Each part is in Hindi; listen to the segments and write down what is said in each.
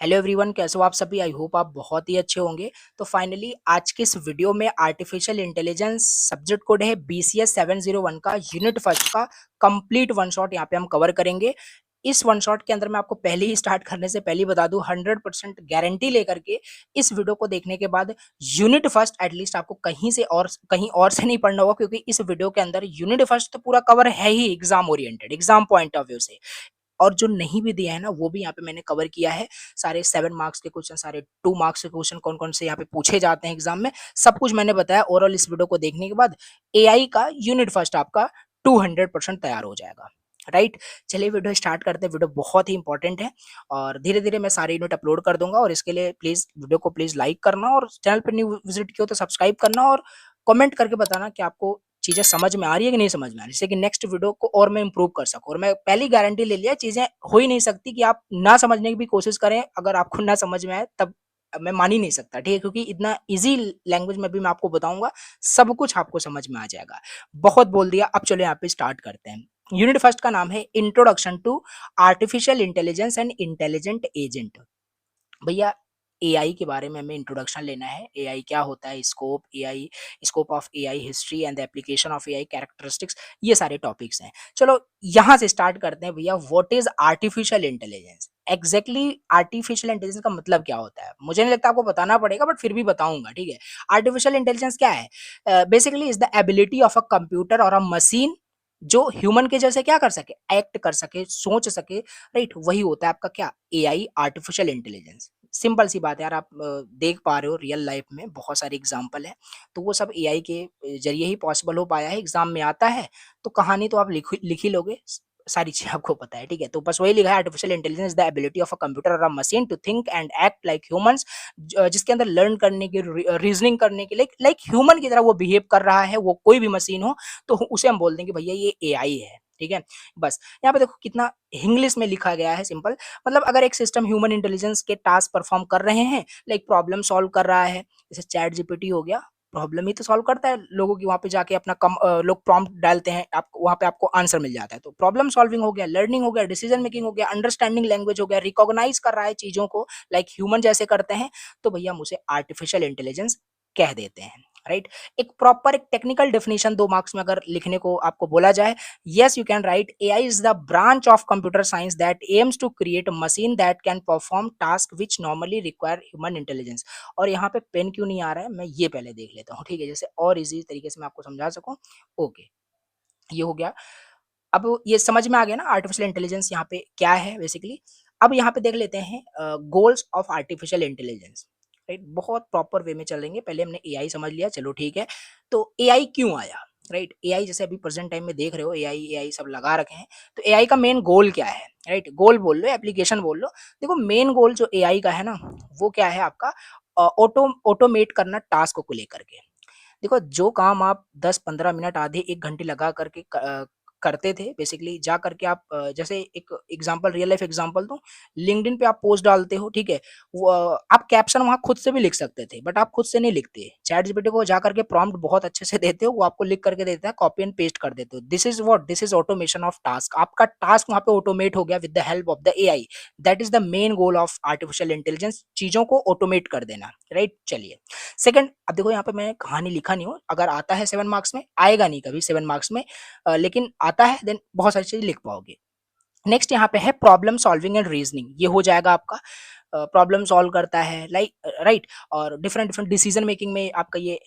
हेलो एवरीवन, कैसे हो आप सभी। आई होप आप बहुत ही अच्छे होंगे। तो फाइनली आज के इस वीडियो में आर्टिफिशियल इंटेलिजेंस सब्जेक्ट कोड है BCS 701 का यूनिट फर्स्ट का कंप्लीट वन शॉट यहाँ पे हम कवर करेंगे। इस वन शॉट के अंदर मैं आपको पहले ही स्टार्ट करने से पहले ही बता दूं, 100% गारंटी लेकर के इस वीडियो को देखने के बाद यूनिट फर्स्ट एटलीस्ट आपको कहीं और से नहीं पढ़ना होगा, क्योंकि इस वीडियो के अंदर यूनिट फर्स्ट तो पूरा कवर है ही exam oriented, exam point of view से। और जो नहीं भी दिया है ना, वो भी यहाँ पे मैंने कवर किया है। सारे 7 मार्क्स के क्वेश्चन, सारे 2 मार्क्स के क्वेश्चन कौन कौन से यहाँ पे पूछे जाते हैं एग्जाम में, सब कुछ मैंने बताया। ओवरऑल इस वीडियो को देखने के बाद एआई का यूनिट फर्स्ट आपका 200% तैयार हो जाएगा। राइट, चलिए वीडियो स्टार्ट करते हैं। वीडियो बहुत ही इंपॉर्टेंट है और धीरे धीरे मैं सारे यूनिट अपलोड कर दूंगा। और इसके लिए प्लीज वीडियो को प्लीज लाइक करना, और चैनल पर न्यू विजिट किया हो तो सब्सक्राइब करना, और कमेंट करके बताना कि आपको चीजें समझ में आ रही है कि नहीं समझ में आ रही है, जिससे कि नेक्स्ट वीडियो को और मैं इंप्रूव कर सकूं। और मैं पहली गारंटी ले लिया, चीजें हो ही नहीं सकती कि आप ना समझने की भी कोशिश करें, अगर आपको ना समझ में आए तब मैं मान ही नहीं सकता, ठीक है। क्योंकि इतना इजी लैंग्वेज में भी मैं आपको बताऊंगा, सब कुछ आपको समझ में आ जाएगा। बहुत बोल दिया, अब चलो यहाँ पे स्टार्ट करते हैं। यूनिट फर्स्ट का नाम है introduction to artificial intelligence and intelligent agent. भैया, एआई के बारे में हमें इंट्रोडक्शन लेना है। एआई क्या होता है, scope AI, scope of AI, history and the application of AI, characteristics, ये सारे टॉपिक्स हैं। चलो यहाँ से स्टार्ट करते हैं भैया। What is artificial intelligence? Exactly artificial intelligence का मतलब क्या होता है, मुझे नहीं लगता आपको बताना पड़ेगा, बट फिर भी बताऊंगा, ठीक है। आर्टिफिशियल इंटेलिजेंस क्या है? Basically is the ability of a computer or a machine जो ह्यूमन के जैसे क्या कर सके, एक्ट कर सके, सोच सके। राइट, वही होता है आपका क्या, एआई, आर्टिफिशियल इंटेलिजेंस। सिंपल सी बात है यार, आप देख पा रहे हो रियल लाइफ में बहुत सारे एग्जांपल है। तो वो सब एआई के जरिए ही पॉसिबल हो पाया है। एग्जाम में आता है तो कहानी तो आप लिख ही लोगे, सारी चीजें आपको पता है, ठीक है। तो बस वही लिखा है, artificial intelligence the ability of a computer or a machine to think and act like humans, जिसके अंदर लर्न करने की, रीजनिंग करने के लिए लाइक ह्यूमन की तरह वो बिहेव कर रहा है। वो कोई भी मशीन हो तो उसे हम बोल देंगे भैया ये एआई है, ठीक है। बस यहाँ पे देखो कितना इंग्लिश में लिखा गया है, सिंपल। मतलब अगर एक सिस्टम ह्यूमन इंटेलिजेंस के टास्क परफॉर्म कर रहे हैं, लाइक प्रॉब्लम सॉल्व कर रहा है, जैसे चैट जीपीटी हो गया, प्रॉब्लम ही तो सॉल्व करता है लोगों की। वहां पे जाके अपना लोग प्रॉम्प्ट डालते हैं, आपको वहां पे आपको आंसर मिल जाता है। तो प्रॉब्लम सॉल्विंग हो गया, लर्निंग हो गया, डिसीजन मेकिंग हो गया, अंडरस्टैंडिंग लैंग्वेज हो गया, रिकॉग्नाइज कर रहा है चीजों को लाइक ह्यूमन जैसे करते हैं, तो भैया हम उसे आर्टिफिशियल इंटेलिजेंस कह देते हैं। राइट, एक प्रॉपर एक टेक्निकल डेफिनेशन 2 मार्क्स में अगर लिखने को आपको बोला जाए, yes you can write AI is the branch of computer science that aims to create a machine that can perform tasks which normally require human intelligence। और यहाँ पे पेन क्यों नहीं आ रहा है, मैं ये पहले देख लेता हूँ, ठीक है, जैसे और इजी तरीके से मैं आपको समझा सकूं। ओके, ये हो गया। अब ये समझ में आ गया ना आर्टिफिशियल इंटेलिजेंस यहाँ पे क्या है बेसिकली। अब यहाँ पे देख लेते हैं goals of artificial intelligence. Right, बहुत प्रॉपर वे में चलेंगे। पहले हमने एआई समझ लिया, चलो ठीक है। तो एआई क्यों आया? राइट, एआई जैसे अभी प्रेजेंट टाइम में देख रहे हो, एआई एआई सब लगा रखे हैं। तो एआई का मेन गोल क्या है? राइट, गोल बोल लो, एप्लीकेशन बोल लो। देखो मेन गोल जो एआई का है ना, वो क्या है आपका, ऑटोमेट करना टास्क को लेकर के। देखो जो काम आप 10-15 मिनट, आधे 1 घंटे लगा करके करते थे, बेसिकली जा करके आप जैसे एक एग्जांपल, रियल लाइफ एग्जांपल दूं, लिंक्डइन पे आप पोस्ट डालते हो, ठीक है। वो आप कैप्शन वहां खुद से भी लिख सकते थे, बट आप खुद से नहीं लिखते। चैट जीपीटी को जा करके प्रॉम्प्ट बहुत अच्छे से देते हो, वो आपको लिख करके देता है, कॉपी एंड पेस्ट कर देते हो। This is what, this is automation of task. आपका टास्क वहां पे ऑटोमेट हो गया with the help of the AI. That is the main goal of artificial intelligence, चीजों को ऑटोमेट कर देना। राइट, चलिए सेकंड। अब देखो यहाँ पे मैं कहानी लिखा नहीं हूँ, अगर आता है 7 मार्क्स में, आएगा नहीं कभी 7 मार्क्स में, लेकिन आता है, देन बहुत सारी चीजें लिख पाओगे। नेक्स्ट यहाँ पे है प्रॉब्लम सॉल्विंग एंड रीजनिंग, ये हो जाएगा आपका। प्रॉब्लम सॉल्व करता है लाइक, राइट, और डिफरेंट डिफरेंट डिसीजन मेकिंग में आपका ये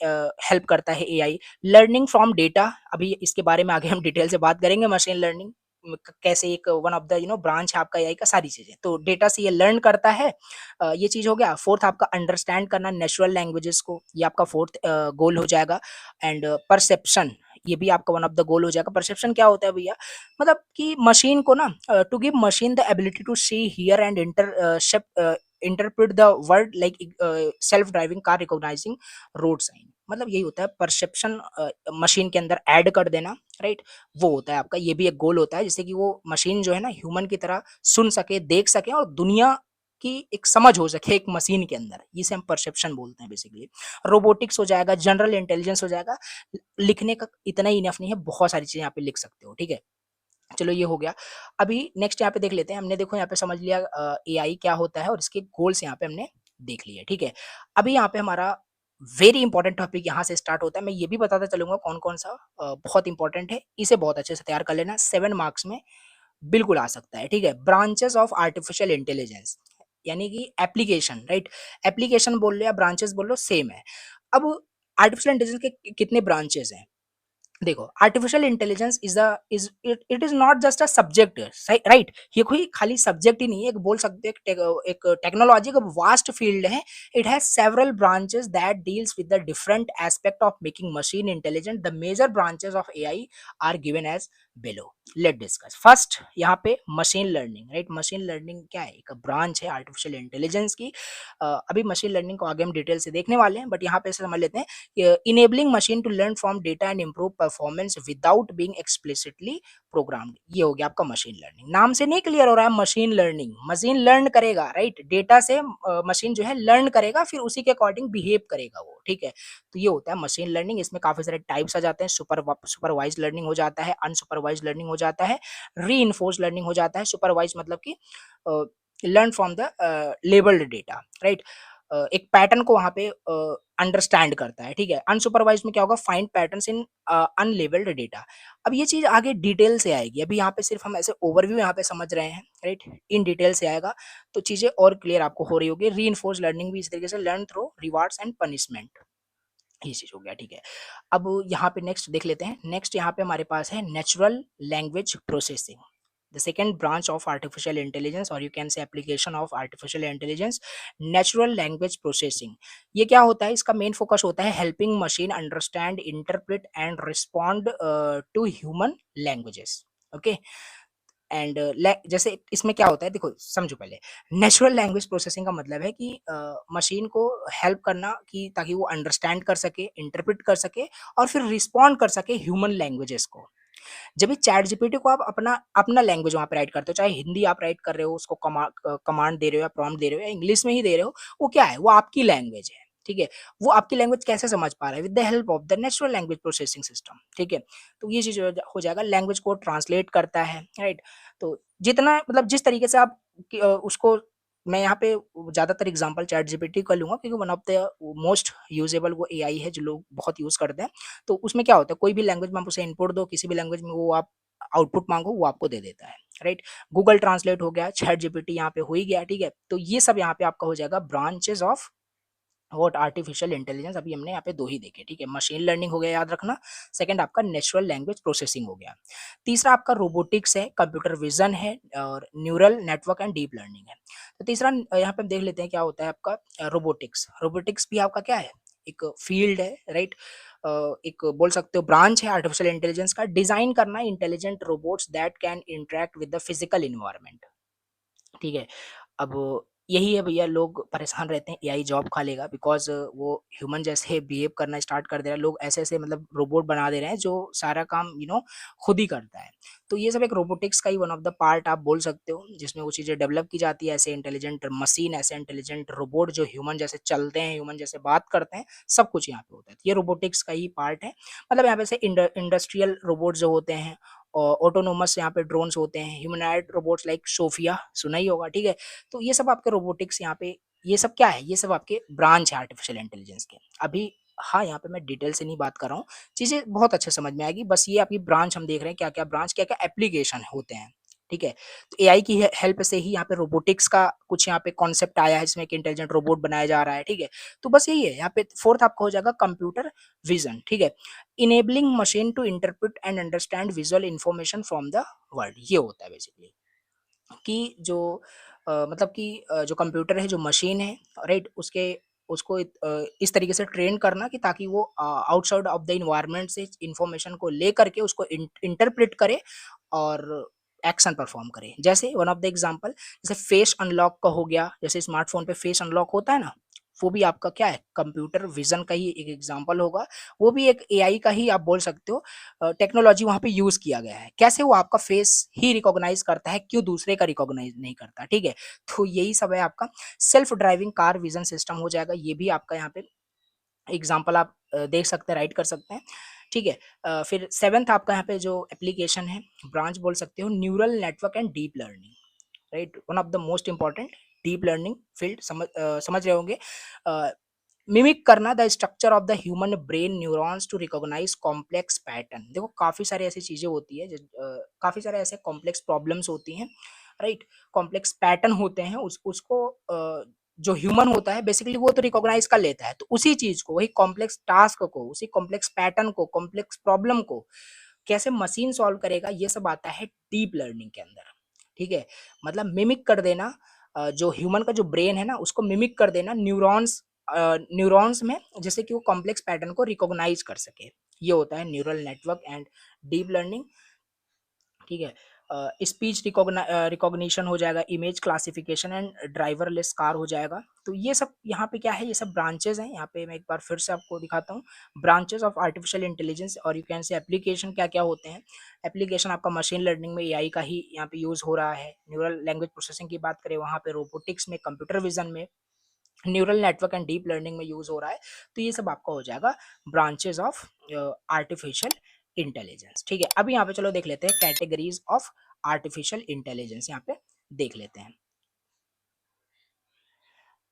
हेल्प करता है एआई। लर्निंग फ्रॉम डेटा, अभी इसके बारे में आगे हम डिटेल से बात करेंगे। मशीन लर्निंग कैसे एक वन ऑफ द ब्रांच है आपका एआई का, सारी चीजें तो डेटा से ये लर्न करता है। ये चीज हो गया। फोर्थ आपका अंडरस्टैंड करना नेचुरल लैंग्वेजेस को, ये आपका फोर्थ गोल हो जाएगा। एंड परसेप्शन, ये भी आपका वन ऑफ द गोल हो जाएगा। परसेप्शन क्या होता है भैया, मतलब कि मशीन को ना, to give machine the ability to see, hear and interpret the word like self driving car recognising road sign. मतलब यही होता है परसेप्शन, मशीन के अंदर ऐड कर देना। राइट, वो होता है आपका, ये भी एक गोल होता है, जिससे कि वो मशीन जो है ना ह्यूमन की तरह सुन सके, देख सके, और दुनिया की एक समझ हो सके एक मशीन के अंदर। इसे हम परसेप्शन बोलते हैं बेसिकली। रोबोटिक्स हो जाएगा, जनरल इंटेलिजेंस हो जाएगा। लिखने का इतना ही इनफ नहीं है, बहुत सारी चीजें यहाँ पे लिख सकते हो, ठीक है। चलो ये हो गया। अभी नेक्स्ट यहाँ पे देख लेते हैं। हमने देखो यहाँ पे समझ लिया एआई क्या होता है और इसके गोल्स यहाँ पे हमने देख लिए, ठीक है। अभी यहाँ पे हमारा वेरी इंपॉर्टेंट टॉपिक यहाँ से स्टार्ट होता है। मैं ये भी बताता चलूँगा कौन-कौन सा बहुत इंपॉर्टेंट है। इसे बहुत अच्छे से तैयार कर लेना, 7 मार्क्स में बिल्कुल आ सकता है, ठीक है। ब्रांचेस ऑफ आर्टिफिशियल इंटेलिजेंस यानी कि एप्लीकेशन, राइट? एप्लीकेशन बोल लो या ब्रांचेस बोल लो, सेम है। अब आर्टिफिशियल इंटेलिजेंस के कितने ब्रांचेस हैं? देखो, artificial intelligence it is not just a subject, right? ये कोई खाली सब्जेक्ट ही नहीं है, एक बोल सकते हैं एक टेक्नोलॉजी का वास्ट फील्ड है। It has several branches that deals with the different aspect of making machine intelligent. The major branches of AI are given as below. Let discuss first यहाँ पे machine learning, right? Machine learning क्या है? एक ब्रांच है आर्टिफिशियल इंटेलिजेंस की। अभी मशीन लर्निंग को आगे हम डिटेल से देखने वाले हैं, बट यहाँ पे समझ लेते हैं enabling machine to learn from data and improve performance without being explicitly programmed। ये हो गया आपका मशीन लर्निंग। नाम से नहीं क्लियर हो रहा है? मशीन लर्निंग, मशीन लर्न करेगा, राइट? डेटा से मशीन जो है लर्न करेगा, फिर उसी के अकॉर्डिंग बिहेव करेगा वो, ठीक है। तो ये होता है मशीन लर्निंग। इसमें काफी सारे टाइप्स आ जाते हैं। सुपरवाइज लर्निंग हो जाता है, अनसुपरवाइज लर्निंग हो जाता है, री लर्निंग हो जाता है। सुपरवाइज मतलब कि learn from the labelled data, right? एक पैटर्न को वहाँ पे अंडरस्टैंड करता है, ठीक है। अनसुपरवाइज्ड में क्या होगा? Find patterns in unlabelled data. अब ये चीज आगे डिटेल से आएगी, अभी यहाँ पे सिर्फ हम ऐसे ओवरव्यू यहाँ पे समझ रहे हैं, राइट? इन डिटेल से आएगा तो चीजें और क्लियर आपको हो रही होगी। री लर्निंग भी इस तरीके से, learn through rewards and punishment, ये चीज हो गया, ठीक है। अब यहाँ पे नेक्स्ट देख लेते हैं। नेक्स्ट यहाँ पे हमारे पास है natural language processing, the second branch of artificial intelligence, or you can say application of artificial intelligence, natural language processing। ये क्या होता है? इसका मेन फोकस होता है helping machine understand, interpret and respond to human languages, okay। And जैसे इसमें क्या होता है, देखो समझो पहले। नेचुरल लैंग्वेज प्रोसेसिंग का मतलब है कि मशीन को हेल्प करना कि ताकि वो अंडरस्टैंड कर सके, इंटरप्रेट कर सके और फिर रिस्पॉन्ड कर सके ह्यूमन लैंग्वेजेस को। जब भी चैट जीपीटी को आप अपना अपना लैंग्वेज वहाँ पे राइट करते हो, चाहे हिंदी आप राइट कर रहे हो, उसको कमांड दे रहे हो या प्रॉम्प्ट दे रहे हो या इंग्लिश में ही दे रहे हो, वो क्या है? वो आपकी लैंग्वेज है, ठीक है। वो आपकी लैंग्वेज कैसे समझ पा रहा है? With the help of the natural language processing system, ठीक है। तो ये चीज हो जाएगा, लैंग्वेज को ट्रांसलेट करता है, राइट। तो जितना मतलब जिस तरीके से आप उसको, मैं यहाँ पे ज्यादातर एग्जांपल चैट जीपीटी का लूंगा क्योंकि one of the most usable वो एआई है जो लोग बहुत यूज करते हैं। तो उसमें क्या होता है? कोई भी लैंग्वेज में आप उसे इनपुट दो, किसी भी लैंग्वेज में वो आप आउटपुट मांगो, वो आपको दे देता है, राइट? गूगल ट्रांसलेट हो गया, चैट जीपीटी यहाँ पे हो ही गया, ठीक है। तो ये सब यहाँ पे आपका हो जाएगा branches of what? Artificial intelligence. अभी हमने यहाँ पे 2 ही देखे, ठीक है। मशीन लर्निंग हो गया, याद रखना। सेकंड आपका नेचुरल लैंग्वेज प्रोसेसिंग हो गया। तीसरा आपका रोबोटिक्स है, कंप्यूटर विजन है और neural network and deep learning है। तो तीसरा यहाँ पे हम देख लेते हैं क्या होता है आपका रोबोटिक्स। रोबोटिक्स भी आपका क्या है? एक फील्ड है, राइट? एक बोल सकते हो ब्रांच है आर्टिफिशियल इंटेलिजेंस का। डिजाइन करना intelligent robots that can interact with the physical environment, ठीक है। अब यही है भैया, लोग परेशान रहते हैं एआई जॉब खा लेगा, बिकॉज़ वो ह्यूमन जैसे बिहेव करना स्टार्ट कर दे रहा है। लोग ऐसे-ऐसे मतलब रोबोट बना दे रहे हैं जो सारा काम खुद ही करता है। तो ये सब एक रोबोटिक्स का ही वन ऑफ द पार्ट आप बोल सकते हो, जिसमें वो चीज़ें डेवलप की जाती है। ऐसे इंटेलिजेंट मशीन, ऐसे इंटेलिजेंट रोबोट जो ह्यूमन जैसे चलते हैं, ह्यूमन जैसे बात करते हैं, सब कुछ यहाँ पे होता है। तो ये रोबोटिक्स का ही पार्ट है। मतलब यहाँ पे से इंडस्ट्रियल रोबोट जो होते हैं, ऑटोनोमस यहाँ पे ड्रोन्स होते हैं, ह्यूमनॉइड रोबोट्स लाइक सोफिया, सुना ही होगा, ठीक है। तो ये सब आपके रोबोटिक्स यहाँ पे, ये सब क्या है? ये सब आपके ब्रांच है आर्टिफिशियल इंटेलिजेंस के। अभी हाँ, यहाँ पे मैं डिटेल से नहीं बात कर रहा हूँ, चीज़ें बहुत अच्छे समझ में आएगी। बस ये आपकी ब्रांच हम देख रहे हैं, क्या-क्या ब्रांच, क्या-क्या एप्लीकेशन होते हैं, ठीक है। तो एआई की हे हेल्प से ही यहाँ पे रोबोटिक्स का कुछ यहाँ पे कॉन्सेप्ट आया है, जिसमें एक इंटेलिजेंट रोबोट बनाया जा रहा है, ठीक है। तो बस यही है, यहाँ पे फोर्थ आपका हो जाएगा कंप्यूटर विज़न, ठीक है। Enabling machine to interpret and understand visual information from the world, ये होता है बेसिकली। कि जो मतलब कि जो कंप्यूटर है, जो मशीन है, राइट? उसको इस तरीके से ट्रेन करना कि ताकि वो आउटसाइड ऑफ द एनवायरनमेंट से इन्फॉर्मेशन को लेकर के उसको इंटरप्रेट करे और एक्शन परफॉर्म करे। जैसे वन ऑफ द एग्जांपल, जैसे फेस अनलॉक का हो गया, जैसे स्मार्टफ़ोन पे फेस अनलॉक होता है ना, वो भी आपका क्या है? कंप्यूटर विज़न का ही एक एग्जांपल होगा। वो भी एक एआई का ही आप बोल सकते हो। टेक्नोलॉजी वहाँ पे यूज़ किया गया है। कैसे? वो आपका फेस ही रिकॉग्नाइज़ करता है, क्यों दूसरे का रिकॉग्नाइज़ नहीं करता, ठीक है? तो यही सब है आपका। Self driving car vision system हो जाएगा, ये भी आपका यहाँ पे एग्ज़ाम्पल आप देख सकते हैं, राइट कर सकते हैं, ठीक है। फिर 7th आपका यहाँ पे जो एप्लीकेशन है, ब्रांच बोल सकते हो, neural network and deep learning, right, one of the most important deep learning field, समझ रहे होंगे। मिमिक करना the structure of the human brain neurons to recognise complex pattern. देखो काफी सारी ऐसी चीजें होती है, काफी सारे ऐसे कॉम्प्लेक्स प्रॉब्लम्स होती हैं, राइट, कॉम्प्लेक्स पैटर्न होते हैं, उसको जो ह्यूमन होता है बेसिकली वो तो रिकॉग्नाइज कर लेता है, तो उसी चीज को, वही कॉम्प्लेक्स टास्क को, उसी कॉम्प्लेक्स पैटर्न को, कॉम्प्लेक्स प्रॉब्लम को कैसे मशीन सॉल्व करेगा, ये सब आता है डीप लर्निंग के अंदर। ठीक है, मतलब मिमिक कर देना, जो ह्यूमन का जो ब्रेन है ना उसको मिमिक कर देना न्यूरॉन्स में, जैसे कि वो कॉम्प्लेक्स पैटर्न को रिकॉग्नाइज कर सके, ये होता है neural network and deep learning. ठीक है, स्पीच रिकॉग्निशन हो जाएगा, image classification and driverless car हो जाएगा। तो ये सब यहाँ पे क्या है, ये सब ब्रांचेस हैं। यहाँ पे मैं एक बार फिर से आपको दिखाता हूँ, ब्रांचेस ऑफ आर्टिफिशियल इंटेलिजेंस, और यू कैन से एप्लीकेशन क्या क्या होते हैं। एप्लीकेशन आपका मशीन लर्निंग में एआई का ही यहाँ पे यूज हो रहा है, न्यूरल लैंग्वेज प्रोसेसिंग की बात करें वहाँ पे रोबोटिक्स में, कंप्यूटर विजन में, neural network and deep learning में यूज हो रहा है। तो ये सब आपका हो जाएगा ब्रांचेस ऑफ आर्टिफिशियल इंटेलिजेंस। ठीक है, अब यहाँ पे चलो देख लेते हैं कैटेगरीज ऑफ आर्टिफिशियल इंटेलिजेंस, यहाँ पे देख लेते हैं।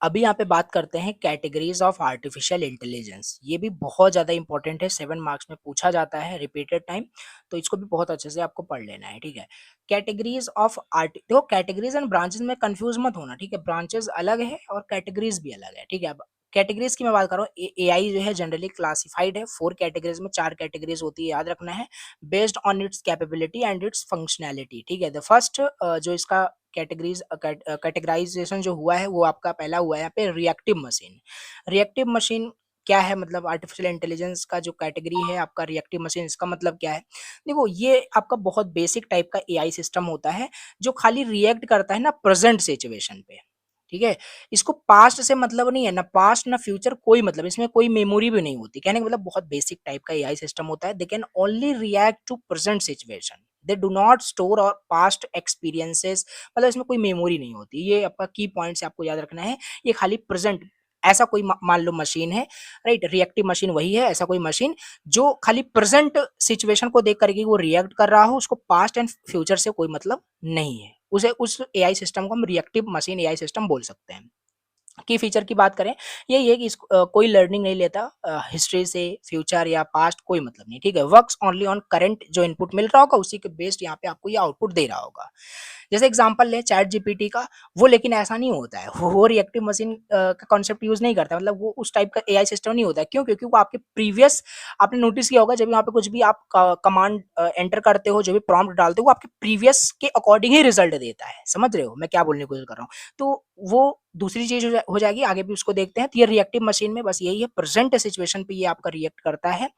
अभी यहाँ पे बात करते हैं कैटेगरीज ऑफ आर्टिफिशियल इंटेलिजेंस। ये भी बहुत ज़्यादा इंपॉर्टेंट है, 7 मार्क्स में पूछा जाता है रिपीटेड टाइम, तो इसको भी बहुत अच्छे से आपको पढ़ लेना है। ठीक है, कैटेगरीज ऑफ आर्ट, देखो कैटेगरीज एंड ब्रांचेस में कंफ्यूज मत होना। ठीक है, ब्रांचेस अलग है और कैटेगरीज भी अलग है। ठीक है, अब कैटेगरीज की मैं बात कर रहा हूँ, एआई जो है जनरली क्लासिफाइड है 4 कैटेगरीज में, 4 कैटेगरीज होती है, याद रखना है, based on it's capability and it's functionality. ठीक है, द फर्स्ट जो इसका कैटेगराइजेशन जो हुआ है वो आपका पहला हुआ है यहाँ पे रिएक्टिव मशीन। रिएक्टिव मशीन क्या है, मतलब आर्टिफिशियल इंटेलिजेंस का जो कैटेगरी है आपका रिएक्टिव मशीन, इसका मतलब क्या है, देखो ये आपका बहुत बेसिक टाइप का एआई सिस्टम होता है जो खाली रिएक्ट करता है ना प्रेजेंट सिचुएशन पे। ठीक है, इसको पास्ट से मतलब नहीं है, ना पास्ट ना फ्यूचर, कोई मतलब इसमें कोई मेमोरी भी नहीं होती। कहने का मतलब बहुत बेसिक टाइप का एआई सिस्टम होता है। They can only react to present situation, they do not store और पास्ट एक्सपीरियंसेस, मतलब इसमें कोई मेमोरी नहीं होती। ये आपका की पॉइंट से आपको याद रखना है, ये खाली प्रेजेंट, ऐसा कोई मान लो मशीन है, राइट, रिएक्टिव मशीन वही है, ऐसा कोई मशीन जो खाली प्रेजेंट सिचुएशन को देख करके वो रिएक्ट कर रहा हो, उसको पास्ट एंड फ्यूचर से कोई मतलब नहीं है, उसे उस एआई सिस्टम को हम रिएक्टिव मशीन एआई सिस्टम बोल सकते हैं। की फीचर की बात करें, यही है कि कोई लर्निंग नहीं लेता हिस्ट्री से, फ्यूचर या पास्ट, कोई मतलब नहीं। ठीक है, वर्क्स ओनली ऑन करंट, जो इनपुट मिल रहा होगा उसी के बेस्ड यहाँ पे आपको ये आउटपुट दे रहा होगा। जैसे एग्जांपल ले चैट जीपीटी का, वो लेकिन ऐसा नहीं होता है, वो रिएक्टिव मशीन का कॉन्सेप्ट यूज नहीं करता, मतलब वो उस टाइप का एआई सिस्टम नहीं होता है। क्यों? क्योंकि वो आपके प्रीवियस, आपने नोटिस किया होगा जब यहाँ पे कुछ भी आप कमांड एंटर करते हो, जो भी प्रॉम्प्ट डालते हो, वो आपके प्रीवियस के अकॉर्डिंग ही रिजल्ट देता है। समझ रहे हो मैं क्या बोलने की कोशिश कर रहा हूँ? तो वो दूसरी चीज हो जाएगी, आगे भी उसको देखते हैं। तो ये रिएक्टिव मशीन में बस यही है, प्रेजेंट सिचुएशन पे ये आपका रिएक्ट करता है,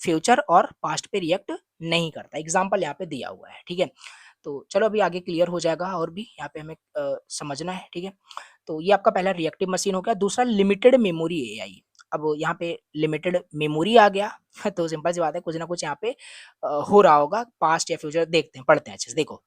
फ्यूचर और पास्ट पे रिएक्ट नहीं करता। एग्जाम्पल यहाँ पे दिया हुआ है। ठीक है, तो चलो अभी आगे क्लियर हो जाएगा, और भी यहाँ पे हमें समझना है। ठीक है, तो ये आपका पहला रिएक्टिव मशीन हो गया। दूसरा लिमिटेड मेमोरी एआई। अब यहाँ पे लिमिटेड मेमोरी आ गया तो सिंपल सी बात है, कुछ ना कुछ यहाँ पे हो रहा होगा, पास्ट या फ्यूचर देखते हैं, पढ़ते हैं अच्छे से। देखो,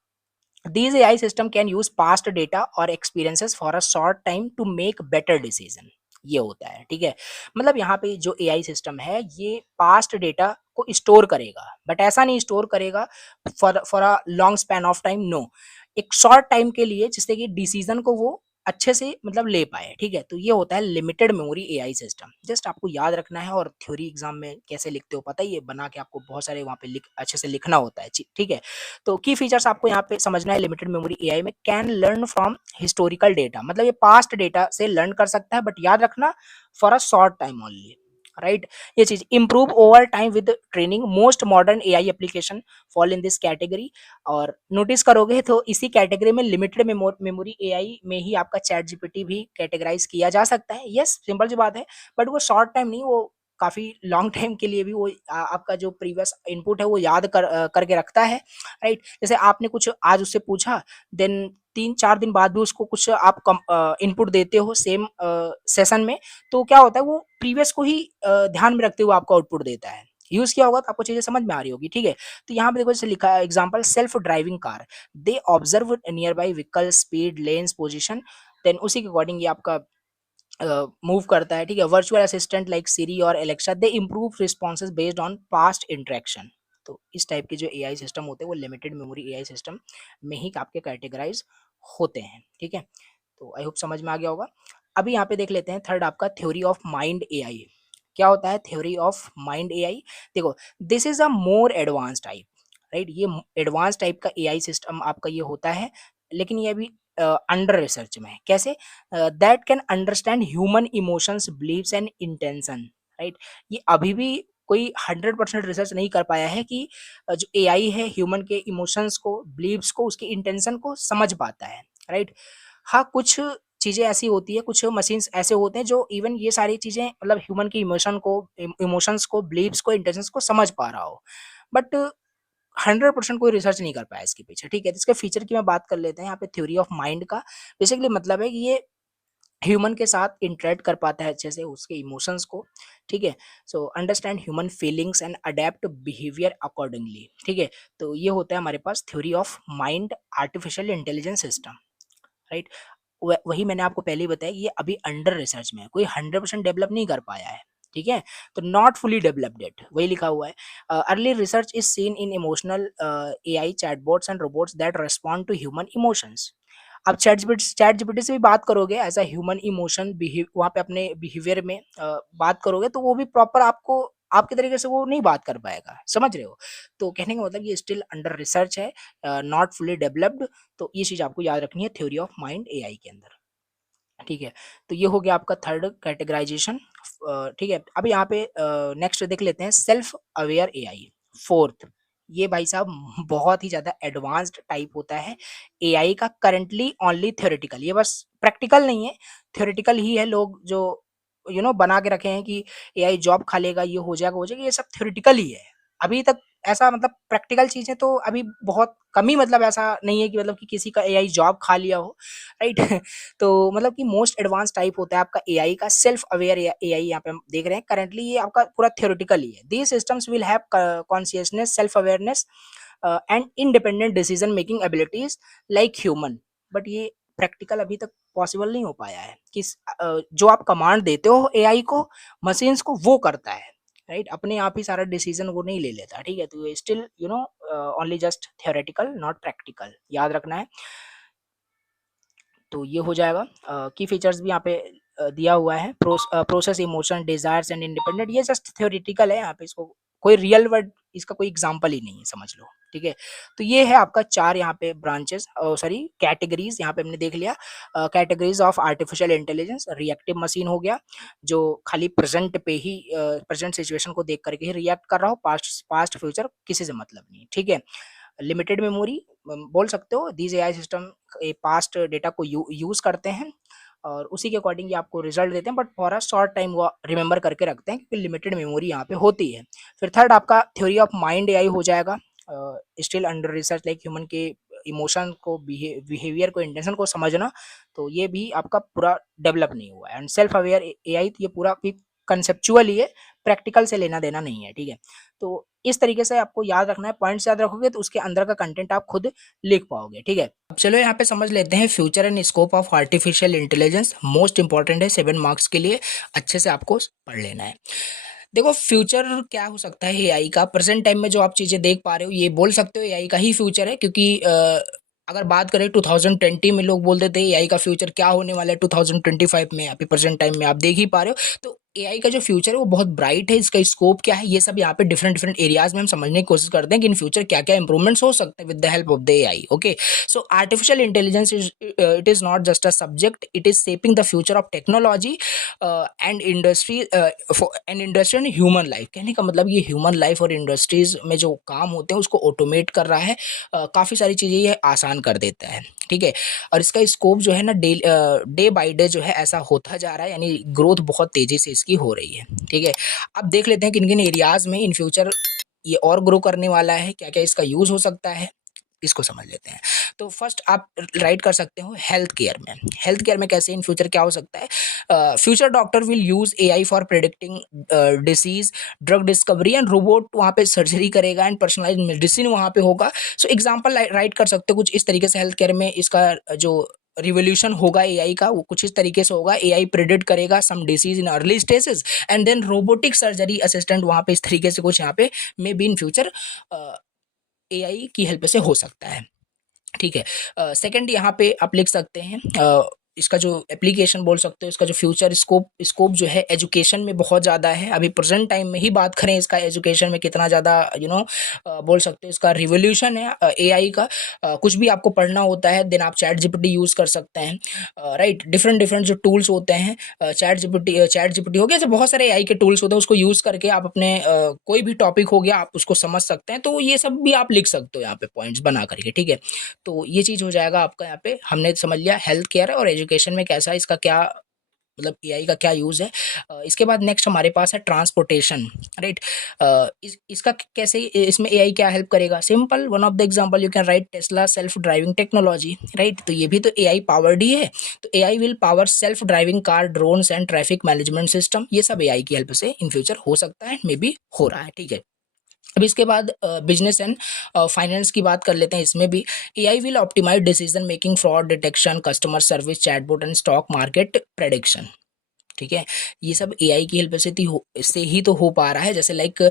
these AI system can use past data or experiences for a short time to make better decision, ये होता है। ठीक है, मतलब यहाँ पे जो एआई सिस्टम है ये पास्ट डेटा को स्टोर करेगा, बट ऐसा नहीं स्टोर करेगा for a long span of time, no, एक शॉर्ट टाइम के लिए, जिससे कि डिसीजन को वो अच्छे से मतलब ले पाए। ठीक है, तो ये होता है limited memory AI system. Just आपको याद रखना है, और थ्योरी एग्जाम में कैसे लिखते हो पता ही है, बना के आपको बहुत सारे वहाँ पे अच्छे से लिखना होता है। ठीक है, तो की फीचर्स आपको यहाँ पे समझना है। लिमिटेड मेमोरी एआई में can learn from historical data, मतलब ये पास्ट डेटा से लर्न कर सकता है, बट याद रखना for a short time only, right. ये चीज improve over time with training, most modern AI application fall in this category. और नोटिस करोगे तो इसी कैटेगरी में लिमिटेड मेमोरी एआई में ही आपका चैट जीपीटी भी कैटेगराइज किया जा सकता है। यस, सिंपल सी बात है, बट वो शॉर्ट टाइम नहीं, वो काफी लॉन्ग टाइम के लिए भी वो आपका जो प्रीवियस इनपुट है वो याद करके रखता है, राइट। जैसे आपने कुछ आज उससे पूछा, देन 3-4 दिन बाद भी उसको कुछ आप इनपुट देते हो सेम सेशन में, तो क्या होता है वो प्रीवियस को ही ध्यान में रखते हुए आपको आउटपुट देता है। यूज किया होगा तो आपको चीजें समझ में आ रही होगी। ठीक है, तो यहाँ पे देखो जैसे लिखा है example, self driving car, they observe nearby vehicle speed lanes position, then उसी के अकॉर्डिंग ये आपका मूव करता है, ठीक है। वर्चुअल असिस्टेंट लाइक सिरी और Alexa they improve responses based on past interaction. तो इस टाइप के जो एआई सिस्टम होते हैं वो लिमिटेड मेमोरी एआई सिस्टम में ही आपके कैटेगराइज होते हैं, ठीक है। तो आई होप समझ में आ गया होगा। अभी यहाँ पे देख लेते हैं थर्ड आपका थ्योरी ऑफ माइंड एआई। क्या होता है थ्योरी ऑफ माइंड एआई? देखो, this is a more advance type, right. ये एडवांस टाइप का एआई सिस्टम आपका ये होता है, लेकिन ये अभी अंडर रिसर्च में है। कैसे? That can understand human emotions, beliefs and intention, right. ये अभी भी कोई 100% रिसर्च नहीं कर पाया है कि जो एआई है ह्यूमन के इमोशंस को, बिलीव्स को, उसके इंटेंशन को समझ पाता है, राइट। हाँ, कुछ चीज़ें ऐसी होती है, कुछ मशीन्स ऐसे होते हैं जो इवन ये सारी चीज़ें मतलब ह्यूमन की इमोशंस को, बिलीव्स को, इंटेंशंस को समझ पा रहा हो। बट 100% कोई रिसर्च नहीं कर पाया इसके पीछे, ठीक है। तो इसके फीचर की मैं बात कर लेते हैं यहाँ पे थ्योरी ऑफ माइंड का। बेसिकली मतलब है कि ये ह्यूमन के साथ इंटरेक्ट कर पाता है अच्छे से, उसके इमोशंस को, ठीक है। So understand human feelings and adapt behaviour accordingly, ठीक है। तो ये होता है हमारे पास theory of mind artificial intelligence system, right. वही मैंने आपको पहले ही बताया, ये अभी अंडर रिसर्च में है, कोई 100% डेवलप नहीं कर पाया है, ठीक है। तो नॉट फुली डेवलप्ड इट, वही लिखा हुआ है। Early research is seen in emotional AI chatbots and robots that respond to human emotions. अब चैट जीपीटी से भी बात करोगे as a human emotion behave, वहाँ पे अपने बिहेवियर में बात करोगे तो वो भी प्रॉपर आपको आपके तरीके से वो नहीं बात कर पाएगा, समझ रहे हो। तो कहने का मतलब ये स्टिल अंडर रिसर्च है, नॉट फुली डेवलप्ड। तो ये चीज़ आपको याद रखनी है थ्योरी ऑफ माइंड एआई के अंदर, ठीक है। तो ये हो गया आपका थर्ड कैटेगराइजेशन, ठीक है। अब यहाँ पे नेक्स्ट देख लेते हैं सेल्फ अवेयर एआई, फोर्थ। ये भाई साहब बहुत ही ज़्यादा एडवांस्ड टाइप होता है एआई का, करंटली ओनली थ्योरेटिकल, ये बस प्रैक्टिकल नहीं है, थ्योरेटिकल ही है। लोग जो बना के रखे हैं कि एआई जॉब खा लेगा, ये हो जाएगा, ये सब थ्योरेटिकल ही है। अभी तक ऐसा मतलब प्रैक्टिकल चीज़ें तो अभी बहुत कम ही, मतलब ऐसा नहीं है कि मतलब कि किसी का एआई जॉब खा लिया हो, राइट। तो मतलब कि मोस्ट एडवांस टाइप होता है आपका एआई का सेल्फ अवेयर एआई, यहाँ पे हम देख रहे हैं करंटली ये आपका पूरा थ्योरेटिकल ही है। These systems will have consciousness, self awareness and independent decision making abilities like human. But ये प्रैक्टिकल अभी तक पॉसिबल नहीं हो पाया है कि जो आप कमांड देते हो एआई को, मशीन्स को, वो करता है, राइट। अपने आप ही सारा डिसीजन वो नहीं ले लेता, ठीक है। तो ये still only just theoretical, not practical, याद रखना है। तो ये हो जाएगा। की फीचर्स भी यहाँ पे दिया हुआ है, process emotion, desires and independent, ये जस्ट थ्योरेटिकल है, यहाँ पे इसको कोई रियल वर्ड, इसका कोई एग्जांपल ही नहीं है, समझ लो, ठीक है। तो ये है आपका चार यहाँ पे ब्रांचेस, सॉरी कैटेगरीज, यहाँ पे हमने देख लिया categories of artificial intelligence. Reactive machine हो गया, जो खाली प्रेजेंट पे ही प्रेजेंट सिचुएशन को देख करके ही रिएक्ट कर रहा हो, पास्ट पास्ट फ्यूचर किसी से मतलब नहीं, ठीक है। लिमिटेड मेमोरी बोल सकते हो, these AI system past data को यूज करते हैं और उसी के अकॉर्डिंग ये आपको रिजल्ट देते हैं, but for a short time वो रिमेंबर करके रखते हैं क्योंकि लिमिटेड मेमोरी यहाँ पे होती है। फिर थर्ड आपका थ्योरी ऑफ माइंड एआई हो जाएगा, still under research, like human के इमोशन को, बिहेवियर को, इंटेंशन को समझना, तो ये भी आपका पूरा डेवलप नहीं हुआ है। एंड सेल्फ अवेयर एआई, ये पूरा भी कंसेप्चुअल ही है, प्रैक्टिकल से लेना देना नहीं है, ठीक है। तो इस तरीके से आपको याद रखना है, पॉइंट्स याद रखोगे तो उसके अंदर का कंटेंट आप खुद लिख पाओगे, ठीक है। अब चलो यहाँ पे समझ लेते हैं future and scope of artificial intelligence, most important है 7 मार्क्स के लिए, अच्छे से आपको पढ़ लेना है। देखो फ्यूचर क्या हो सकता है एआई का, प्रेजेंट टाइम में जो आप चीजें देख पा रहे हो ये बोल सकते हो एआई का ही फ्यूचर है, क्योंकि अगर बात करें 2020 में लोग बोलते थे एआई का फ्यूचर क्या होने वाला है, 2025 में अभी प्रेजेंट टाइम में आप देख ही पा रहे हो। तो एआई का जो फ्यूचर है वो बहुत ब्राइट है, इसका स्कोप क्या है, ये सब यहाँ पे डिफरेंट डिफरेंट एरियाज में हम समझने की कोशिश करते हैं कि इन फ्यूचर क्या क्या इंप्रूवमेंट्स हो सकते हैं with the help of the AI, okay. So artificial intelligence is, it is not just a subject, it is shaping the future of technology and industry and industry and human life. कहने का मतलब ये ह्यूमन लाइफ और इंडस्ट्रीज में जो काम होते हैं उसको ऑटोमेट कर रहा है, काफ़ी सारी चीज़ें ये आसान कर देता है, ठीक है। और इसका स्कोप जो है ना डे बाय डे जो है ऐसा होता जा रहा है, यानी ग्रोथ बहुत तेज़ी से इसकी हो रही है, ठीक है। अब देख लेते हैं किन किन एरियाज़ में इन फ्यूचर ये और ग्रो करने वाला है, क्या क्या इसका यूज़ हो सकता है, इसको समझ लेते हैं। तो फर्स्ट आप राइट कर सकते हो हेल्थ केयर में। हेल्थ केयर में कैसे इन फ्यूचर क्या हो सकता है, future doctor will use AI for predicting disease, drug discovery and robot वहाँ पे सर्जरी करेगा एंड पर्सनलाइज मेडिसिन वहाँ पे होगा। सो एग्जाम्पल राइट कर सकते हो कुछ इस तरीके से हेल्थ केयर में इसका जो रिवोल्यूशन होगा एआई का, वो कुछ इस तरीके से होगा, एआई प्रिडिक्ट करेगा some disease in early stages and then robotic surgery assistant वहाँ पे इस तरीके से कुछ यहाँ पे maybe in future AI की हेल्प से हो सकता है। ठीक है। सेकंड यहाँ पे आप लिख सकते हैं इसका जो एप्लीकेशन बोल सकते हो, इसका जो फ्यूचर स्कोप स्कोप जो है एजुकेशन में बहुत ज़्यादा है। अभी प्रेजेंट टाइम में ही बात करें इसका एजुकेशन में कितना ज़्यादा बोल सकते हो इसका रिवोल्यूशन है एआई का। कुछ भी आपको पढ़ना होता है देन आप चैट जीपीटी यूज़ कर सकते हैं, राइट। डिफरेंट डिफरेंट जो टूल्स होते हैं, चैट जीपीटी हो गया, ऐसे बहुत सारे एआई के टूल्स होते हैं, उसको यूज़ करके आप अपने कोई भी टॉपिक हो गया आप उसको समझ सकते हैं। तो ये सब भी आप लिख सकते हो यहाँ पे पॉइंट्स बना करके, ठीक है। तो ये चीज़ हो जाएगा आपका, यहाँ पे हमने समझ लिया हेल्थ केयर और एजुकेशन में कैसा है, इसका क्या मतलब एआई का क्या यूज़ है। इसके बाद नेक्स्ट हमारे पास है ट्रांसपोर्टेशन, राइट। इसका कैसे, इसमें एआई क्या हेल्प करेगा, simple one of the example you can right Tesla self driving technology, right. तो ये भी तो एआई पावर्ड ही है। तो AI will power self driving car, drones and traffic management system, ये सब एआई की हेल्प से इन फ्यूचर हो सकता है, मे बी हो रहा है, ठीक है। अब इसके बाद बिजनेस एंड फाइनेंस की बात कर लेते हैं। इसमें भी AI will optimise decision making, fraud detection, customer service, chatbot and stock market prediction, ठीक है। ये सब एआई की हेल्प से ही तो हो पा रहा है। जैसे like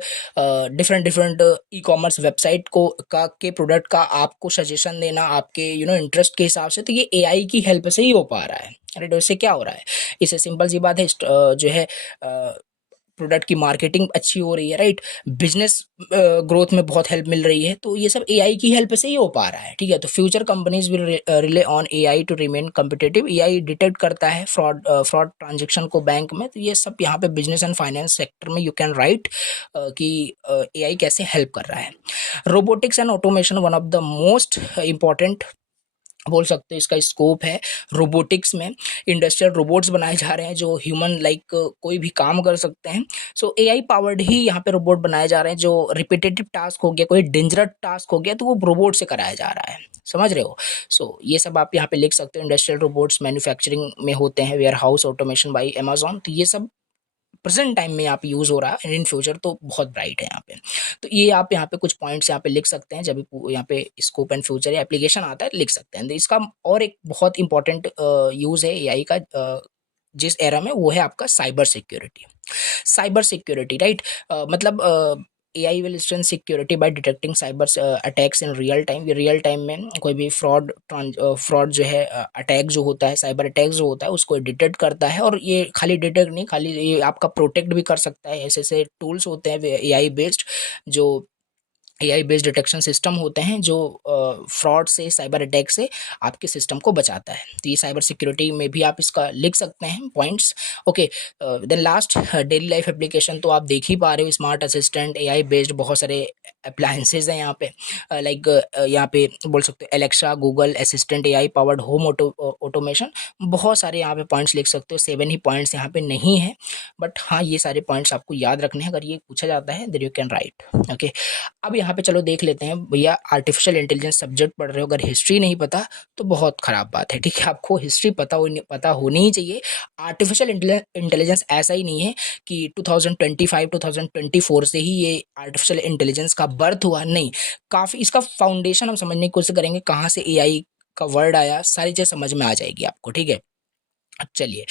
different different e commerce website को के प्रोडक्ट का आपको सजेशन देना आपके इंटरेस्ट के हिसाब से, तो ये एआई की हेल्प से ही हो पा रहा है, राइट। उससे क्या हो रहा है, इससे सिंपल सी बात है, जो है प्रोडक्ट की मार्केटिंग अच्छी हो रही है, राइट। बिजनेस ग्रोथ में बहुत हेल्प मिल रही है। तो ये सब एआई की हेल्प से ही हो पा रहा है, ठीक है। तो future companies will rely on AI to remain competitive. AI detect करता है फ्रॉड ट्रांजेक्शन को बैंक में। तो ये सब यहाँ पे बिजनेस एंड फाइनेंस सेक्टर में यू कैन राइट कि एआई कैसे हेल्प कर रहा है। Robotics and automation one of the most important बोल सकते हैं इसका स्कोप है। रोबोटिक्स में इंडस्ट्रियल रोबोट्स बनाए जा रहे हैं जो ह्यूमन लाइक कोई भी काम कर सकते हैं। सो एआई पावर्ड ही यहाँ पे रोबोट बनाए जा रहे हैं। जो रिपीटेटिव टास्क हो गया, कोई डेंजरस टास्क हो गया, तो वो रोबोट से कराया जा रहा है, समझ रहे हो। सो ये सब आप यहाँ पे लिख सकते हो। इंडस्ट्रियल रोबोट्स मैन्युफैक्चरिंग में होते हैं, warehouse automation by Amazon. तो ये सब प्रेजेंट टाइम में यहाँ पे यूज़ हो रहा है एंड इन फ्यूचर तो बहुत ब्राइट है यहाँ पे। तो ये आप यहाँ पे कुछ पॉइंट्स यहाँ पे लिख सकते हैं। जब भी यहाँ पे स्कोप एंड फ्यूचर या एप्लीकेशन आता है लिख सकते हैं। तो इसका और एक बहुत इंपॉर्टेंट यूज़ है एआई का जिस एरा में, वो है आपका cyber security. Cyber security, right. मतलब AI will strength security by detecting cyber attacks in real time. ये रियल टाइम में कोई भी फ्रॉड जो है अटैक जो होता है, साइबर अटैक जो होता है, उसको डिटेक्ट करता है। और ये खाली डिटेक्ट नहीं, खाली ये आपका प्रोटेक्ट भी कर सकता है। ऐसे ऐसे टूल्स होते हैं एआई बेस्ड, जो एआई बेस्ड डिटेक्शन सिस्टम होते हैं, जो फ्रॉड से, साइबर अटैक से आपके सिस्टम को बचाता है। तो ये साइबर सिक्योरिटी में भी आप इसका लिख सकते हैं points, okay. Then last daily life application तो आप देख ही पा रहे हो, स्मार्ट असिस्टेंट, एआई बेस्ड बहुत सारे अप्लायंसेज हैं यहाँ पे। लाइक यहाँ पे बोल सकते हो Alexa, Google assistant, AI powered home automation, बहुत सारे यहाँ पे पॉइंट्स लिख सकते हो। 7 ही पॉइंट्स यहाँ पे नहीं है, बट हाँ ये सारे पॉइंट्स आपको याद रखने हैं। अगर ये पूछा जाता है then you can write, okay. अब यहाँ पे चलो देख लेते हैं भैया, आर्टिफिशियल इंटेलिजेंस सब्जेक्ट पढ़ रहे हो, अगर हिस्ट्री नहीं पता तो बहुत खराब बात है, ठीक है। आपको हिस्ट्री पता होनी ही चाहिए। आर्टिफिशियल इंटेलिजेंस ऐसा ही नहीं है कि 2025 2024 से ही ये आर्टिफिशियल इंटेलिजेंस का बर्थ हुआ, नहीं। काफ़ी इसका फाउंडेशन हम समझने की कोशिश करेंगे, कहाँ से एआई का वर्ड आया, सारी चीज़ समझ में आ जाएगी आपको, ठीक है। अब चलिए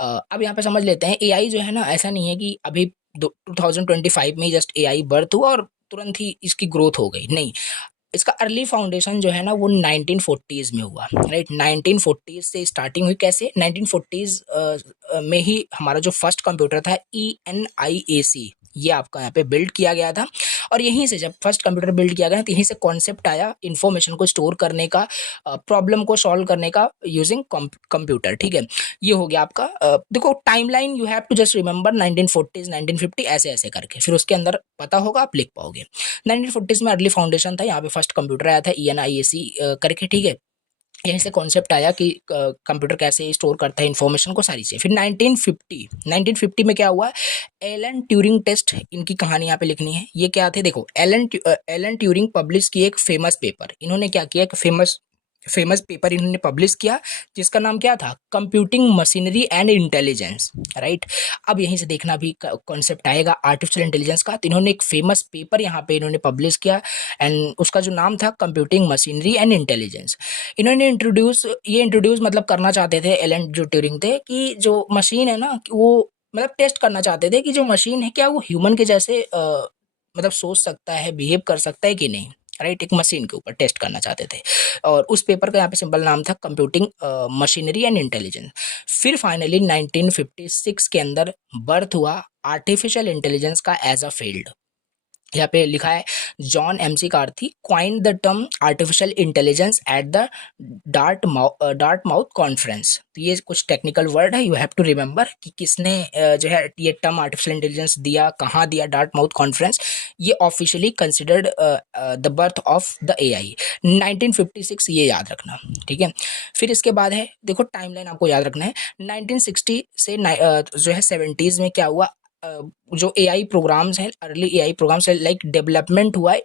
अब यहाँ पे समझ लेते हैं। एआई जो है ना, ऐसा नहीं है कि अभी 2025 में ही जस्ट एआई बर्थ हुआ और तुरंत ही इसकी ग्रोथ हो गई, नहीं। इसका अर्ली फाउंडेशन जो है ना, वो 1940s में हुआ, राइट। 1940s से स्टार्टिंग हुई। कैसे 1940s में ही हमारा जो फर्स्ट कंप्यूटर था ENIAC, ये आपका यहाँ पे बिल्ड किया गया था। और यहीं से जब फर्स्ट कंप्यूटर बिल्ड किया गया तो यहीं से कॉन्सेप्ट आया इन्फॉर्मेशन को स्टोर करने का, प्रॉब्लम को सॉल्व करने का यूजिंग कंप्यूटर, ठीक है। ये हो गया आपका देखो timeline, you have to just remember 1940s 1950 ऐसे ऐसे करके, फिर उसके अंदर पता होगा आप लिख पाओगे। 1940s में अर्ली फाउंडेशन था, यहाँ पे फर्स्ट कंप्यूटर आया था ENIAC करके, ठीक है। यहीं से कॉन्सेप्ट आया कि कंप्यूटर कैसे स्टोर करता है इन्फॉर्मेशन को, सारी चीज़ें। फिर 1950 में क्या हुआ, एलन ट्यूरिंग टेस्ट, इनकी कहानी यहाँ पे लिखनी है। ये क्या थे, देखो एलन ट्यूरिंग पब्लिश किए एक फेमस पेपर। इन्होंने क्या किया, एक फेमस पेपर इन्होंने पब्लिश किया जिसका नाम क्या था, computing machinery and intelligence, right. अब यहीं से देखना भी कॉन्सेप्ट आएगा आर्टिफिशियल इंटेलिजेंस का। तो इन्होंने एक फेमस पेपर यहाँ पे इन्होंने पब्लिश किया एंड उसका जो नाम था कंप्यूटिंग मशीनरी एंड इंटेलिजेंस। इन्होंने इंट्रोड्यूस मतलब करना चाहते थे, एलन जो ट्यूरिंग थे, कि जो मशीन है ना कि वो मतलब टेस्ट करना चाहते थे कि जो मशीन है क्या वो ह्यूमन के जैसे मतलब सोच सकता है, बिहेव कर सकता है कि नहीं, राइट। एक मशीन के ऊपर टेस्ट करना चाहते थे और उस पेपर का यहाँ पे सिंपल नाम था कंप्यूटिंग मशीनरी एंड इंटेलिजेंस। फिर फाइनली 1956 के अंदर बर्थ हुआ आर्टिफिशियल इंटेलिजेंस का एज अ फील्ड। यहाँ पे लिखा है John MC Karthi coin the term artificial intelligence at the dart mouth conference. तो ये कुछ टेक्निकल वर्ड है, यू हैव टू रिमेंबर कि किसने जो है ये टर्म आर्टिफिशियल इंटेलिजेंस दिया, कहाँ दिया, डार्ट माउथ कॉन्फ्रेंस। ये officially considered the birth of the AI 1956, ये याद रखना, ठीक है। फिर इसके बाद है, देखो टाइमलाइन आपको याद रखना है, 1960 से जो है 70s में क्या हुआ, जो एआई प्रोग्राम्स हैं, अर्ली एआई प्रोग्राम्स है, लाइक डेवलपमेंट हुआ है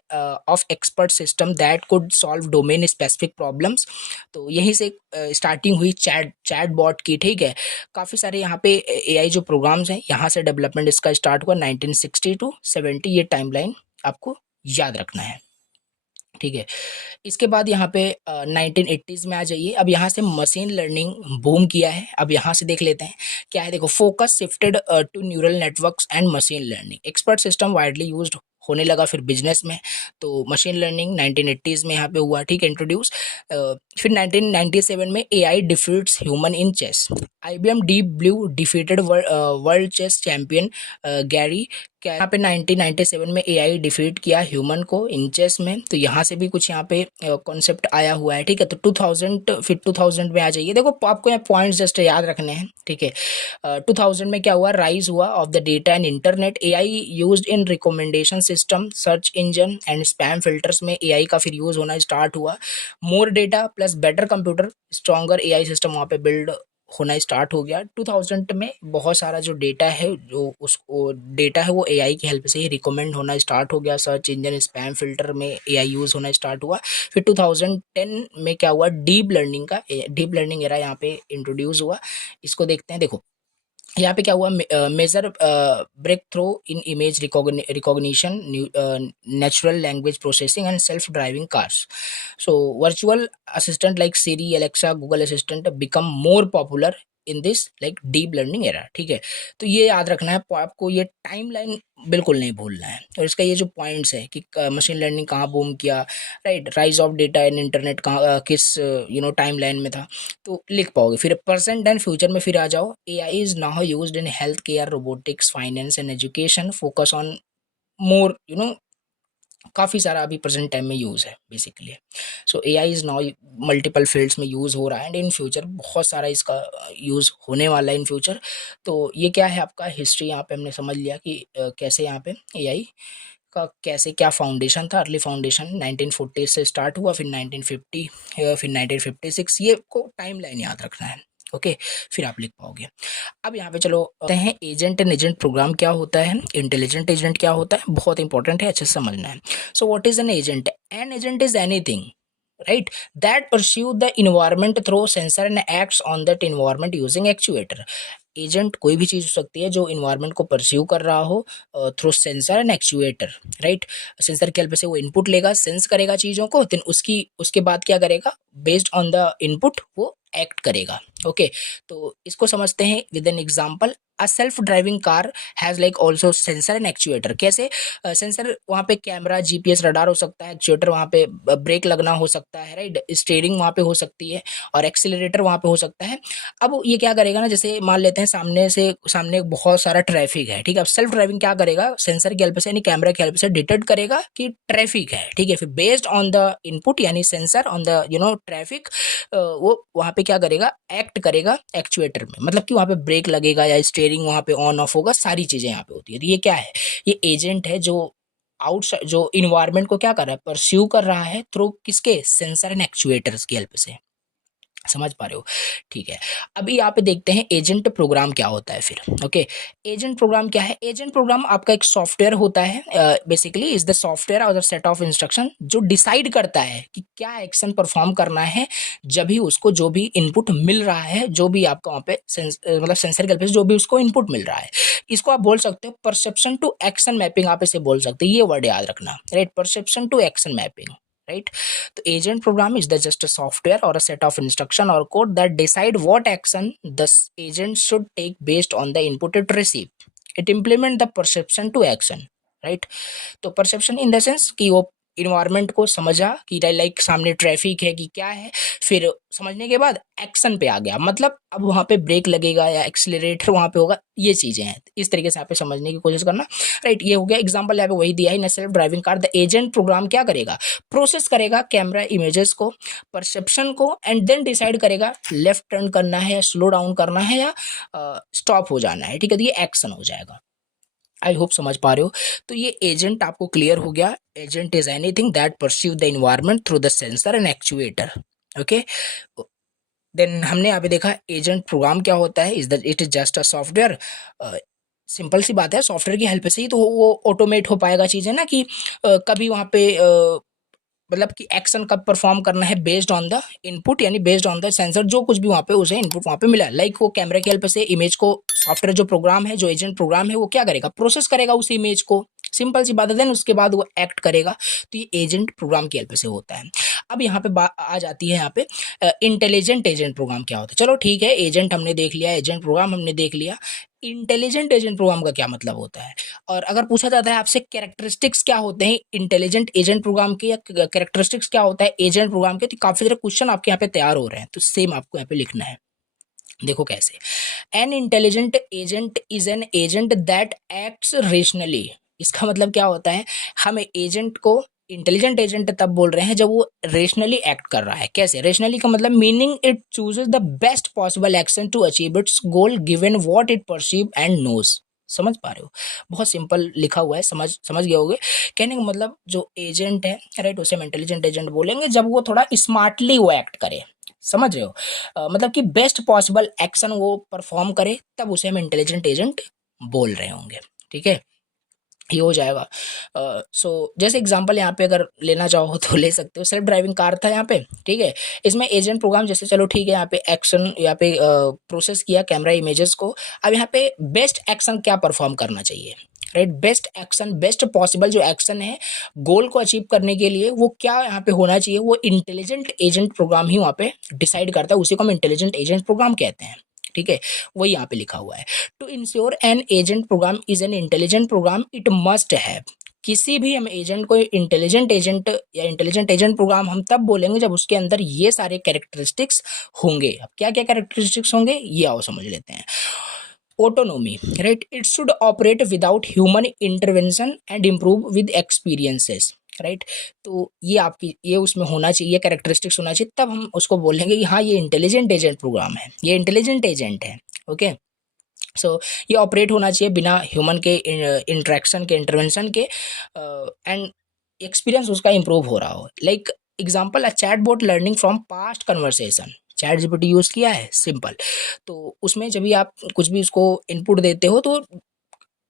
of expert system that could solve domain specific problems. तो यहीं से स्टार्टिंग हुई चैट बॉट की, ठीक है। काफ़ी सारे यहाँ पे एआई जो प्रोग्राम्स हैं, यहाँ से डेवलपमेंट इसका स्टार्ट हुआ 1960 टू 70, ये टाइमलाइन आपको याद रखना है, ठीक है। इसके बाद यहाँ पे 1980s में आ जाइए। अब यहाँ से मशीन लर्निंग बूम किया है। अब यहाँ से देख लेते हैं क्या है, देखो focus shifted to neural networks and machine learning, expert system widely used होने लगा फिर बिजनेस में। तो मशीन लर्निंग 1980s में यहाँ पे हुआ, ठीक है, इंट्रोड्यूस। फिर 1997 में AI defeats human in chess, IBM Deep Blue defeated world chess champion Garry. क्या यहाँ पे 1997 में एआई डिफीट किया ह्यूमन को इन चेस में। तो यहाँ से भी कुछ यहाँ पे कॉन्सेप्ट आया हुआ है, ठीक है। तो 2000, फिर 2000 में आ जाइए, देखो आपको यहाँ पॉइंट्स जस्ट याद रखने हैं, ठीक है। 2000 में क्या हुआ, राइज हुआ of the data and internet, AI used in recommendation system, search engine and spam filters में एआई का फिर यूज होना स्टार्ट हुआ। More data plus better computer stronger AI system वहाँ पे बिल्ड होना स्टार्ट हो गया। 2000 में बहुत सारा जो डेटा है, जो उसको डेटा है वो एआई की हेल्प से ही रिकमेंड होना स्टार्ट हो गया, सर्च इंजन स्पैम फिल्टर में एआई यूज़ होना स्टार्ट हुआ। फिर 2010 में क्या हुआ, डीप लर्निंग एरा यहाँ पे इंट्रोड्यूस हुआ। इसको देखते हैं, देखो यहाँ पे क्या हुआ, major breakthrough in image recognition, natural language processing and self driving cars. So virtual assistant like Siri, Alexa, Google assistant become more popular in this like deep learning era, ठीक है। तो ये याद रखना है आपको, ये टाइमलाइन बिल्कुल नहीं भूलना है। और इसका ये जो पॉइंट्स है कि मशीन लर्निंग कहाँ बूम किया, right, rise of data and internet कहाँ किस टाइम लाइन में था, तो लिख पाओगे। फिर प्रेजेंट एंड फ्यूचर में फिर आ जाओ, AI is now used in health care, robotics, finance and education, focus on more काफ़ी सारा अभी प्रेजेंट टाइम में यूज़ है basically. So AI is now multiple fields में यूज़ हो रहा है एंड इन फ्यूचर बहुत सारा इसका यूज़ होने वाला है इन फ्यूचर। तो ये क्या है आपका हिस्ट्री, यहाँ पे हमने समझ लिया कि कैसे यहाँ पे एआई का कैसे क्या फाउंडेशन था, अर्ली फाउंडेशन 1940 से स्टार्ट हुआ, फिर 1950, फिर 1956, ये को टाइम लाइन याद रखना है, ओके। फिर आप लिख पाओगे। अब यहाँ पे चलो आते हैं एजेंट एंड एजेंट प्रोग्राम क्या होता है, इंटेलिजेंट एजेंट क्या होता है, बहुत इंपॉर्टेंट है, अच्छे से समझना है। So what is an agent, an agent is anything, right, that pursue the environment through sensor and acts on that environment using actuator। Agent कोई भी चीज़ हो सकती है जो इन्वायरमेंट को परस्यू कर रहा हो through sensor and actuator, right. Sensor के हेल्प से वो इनपुट लेगा, सेंस करेगा चीज़ों को, देन उसके बाद क्या करेगा, बेस्ड ऑन द इनपुट वो एक्ट करेगा, ओके। तो इसको समझते हैं with an example, a self driving car has like also sensor and actuator. कैसे, सेंसर वहाँ पे कैमरा, जीपीएस, रडार हो सकता है, एक्चुएटर वहाँ पे ब्रेक लगना हो सकता है, राइट, स्टीयरिंग वहाँ पे हो सकती है और एक्सीलरेटर वहाँ पे हो सकता है। अब ये क्या करेगा ना, जैसे मान लेते हैं सामने बहुत सारा ट्रैफिक है, ठीक है। अब सेल्फ ड्राइविंग क्या करेगा, सेंसर की हेल्प से यानी कैमरा की हेल्प से डिटेक्ट करेगा कि ट्रैफिक है, ठीक है। फिर बेस्ड ऑन द इनपुट यानी सेंसर ऑन द ट्रैफिक, वो वहाँ पे क्या करेगा, एक्ट करेगा एक्चुएटर में, मतलब कि वहाँ पे ब्रेक लगेगा या स्टीयरिंग वहाँ पे ऑन ऑफ होगा, सारी चीज़ें यहाँ पे होती है। तो ये क्या है, ये एजेंट है जो आउटसाइड जो इन्वायरमेंट को क्या कर रहा है, परस्यू कर रहा है थ्रू किसके, सेंसर एंड एक्चुएटर्स की हेल्प से। समझ पा रहे हो? ठीक है। अभी यहाँ पे देखते हैं एजेंट प्रोग्राम क्या होता है फिर। ओके, एजेंट प्रोग्राम क्या है? एजेंट प्रोग्राम आपका एक सॉफ्टवेयर होता है, बेसिकली इज द सॉफ्टवेयर और द सेट ऑफ इंस्ट्रक्शन जो डिसाइड करता है कि क्या एक्शन परफॉर्म करना है जब भी उसको जो भी इनपुट मिल रहा है, जो भी आपको वहाँ पे मतलब सेंसर के जो भी उसको इनपुट मिल रहा है। इसको आप बोल सकते हो परसेप्शन टू एक्शन मैपिंग, आप इसे बोल सकते हो। ये वर्ड याद रखना, right? Perception to action mapping, right? The agent program is the just a software or a set of instruction or code that decide what action the agent should take based on the input it received. It implement the perception to action, right? तो परसेप्शन इन द सेंस कि वो इन्वायरमेंट को समझा कि लाइक सामने ट्रैफिक है कि क्या है, फिर समझने के बाद एक्शन पे आ गया, मतलब अब वहाँ पे ब्रेक लगेगा या एक्सीलरेटर वहाँ पे होगा, ये चीज़ें हैं। इस तरीके से यहाँ पे समझने की कोशिश करना, राइट? ये हो गया एग्जांपल, यहाँ पे वही दिया है। In self driving car the agent program क्या करेगा? प्रोसेस करेगा कैमरा इमेजेस को, परसेप्शन को, एंड देन डिसाइड करेगा लेफ्ट टर्न करना है या स्लो डाउन करना है या स्टॉप हो जाना है, ठीक है? तो ये एक्शन हो जाएगा। आई होप समझ पा रहे हो। तो ये एजेंट आपको क्लियर हो गया। Agent is anything that perceive the environment through the sensor and actuator. Okay, then हमने यहाँ पे देखा एजेंट प्रोग्राम क्या होता है। It is just a software. Simple सी बात है, सॉफ्टवेयर की हेल्प से ही तो वो ऑटोमेट हो पाएगा चीज़ें ना, कि कभी वहाँ पे मतलब कि एक्शन कब परफॉर्म करना है बेस्ड ऑन द इनपुट, यानी बेस्ड ऑन द सेंसर, जो कुछ भी वहाँ पे उसे इनपुट वहाँ पे मिला। लाइक वो कैमरे की हेल्प से इमेज को, सॉफ्टवेयर जो प्रोग्राम है, जो एजेंट प्रोग्राम है, वो क्या करेगा? प्रोसेस करेगा उस इमेज को, सिंपल सी बात है। देन उसके बाद वो एक्ट करेगा। तो ये एजेंट प्रोग्राम की हेल्प से होता है। अब यहाँ पे आ जाती है यहाँ पे इंटेलिजेंट एजेंट प्रोग्राम क्या होता है। चलो ठीक है, एजेंट हमने देख लिया, एजेंट प्रोग्राम हमने देख लिया। इंटेलिजेंट एजेंट प्रोग्राम का क्या मतलब होता है? और अगर पूछा जाता है आपसे कैरेक्टरिस्टिक्स क्या होते हैं इंटेलिजेंट एजेंट प्रोग्राम के, या कैरेक्टरिस्टिक्स क्या होता है एजेंट प्रोग्राम के, तो काफी सारे क्वेश्चन आपके यहाँ पे तैयार हो रहे हैं। तो सेम आपको यहाँ पे लिखना है। देखो कैसे। N intelligent agent is an agent that acts rationally. इसका मतलब क्या होता है? हम एजेंट को इंटेलिजेंट एजेंट तब बोल रहे हैं जब वो रेशनली एक्ट कर रहा है। कैसे रेशनली का मतलब? Meaning it chooses the best possible action to achieve its goal given what it perceive and knows. समझ पा रहे हो? बहुत सिंपल लिखा हुआ है, समझ गए होगे। कहने का मतलब जो एजेंट है, राइट, उसे हम इंटेलिजेंट एजेंट बोलेंगे जब वो थोड़ा स्मार्टली वो एक्ट करे। समझ रहे हो? मतलब कि बेस्ट पॉसिबल एक्शन वो परफॉर्म करे, तब उसे हम इंटेलिजेंट एजेंट बोल रहे होंगे। ठीक है, ये हो जाएगा। सो जैसे एग्जांपल यहाँ पे अगर लेना चाहो तो ले सकते हो। सेल्फ ड्राइविंग कार था यहाँ पे, ठीक है। इसमें एजेंट प्रोग्राम जैसे, चलो ठीक है, यहाँ पे एक्शन, यहाँ पे प्रोसेस किया कैमरा इमेजेस को। अब यहाँ पे बेस्ट एक्शन क्या परफॉर्म करना चाहिए, right? Best action, best possible जो एक्शन है गोल को अचीव करने के लिए, वो क्या यहाँ पे होना चाहिए, वो इंटेलिजेंट एजेंट प्रोग्राम ही वहाँ पे डिसाइड करता है। उसी को हम इंटेलिजेंट एजेंट प्रोग्राम कहते हैं। ठीक है, वही यहाँ पे लिखा हुआ है। To ensure an agent program is an intelligent program it must have. किसी भी हम एजेंट को इंटेलिजेंट एजेंट या इंटेलिजेंट एजेंट प्रोग्राम हम तब बोलेंगे जब उसके अंदर ये सारे कैरेक्टरिस्टिक्स होंगे। अब क्या क्या कैरेक्टरिस्टिक्स होंगे ये आओ समझ लेते हैं। Autonomy, right, it should operate without human intervention and improve with experiences, right. तो ये आपकी ये उसमें होना चाहिए, कैरेक्टरिस्टिक्स होना चाहिए, तब हम उसको बोलेंगे कि हाँ ये इंटेलिजेंट एजेंट प्रोग्राम है, ये इंटेलिजेंट एजेंट है। ओके, सो ये ऑपरेट होना चाहिए बिना ह्यूमन के इंटरेक्शन के, इंटरवेंशन के, एंड एक्सपीरियंस उसका इंप्रूव हो रहा हो। Like example, a chatbot learning from past conversation. Chat GPT use किया है, सिंपल। तो उसमें जब भी आप कुछ भी उसको इनपुट देते हो तो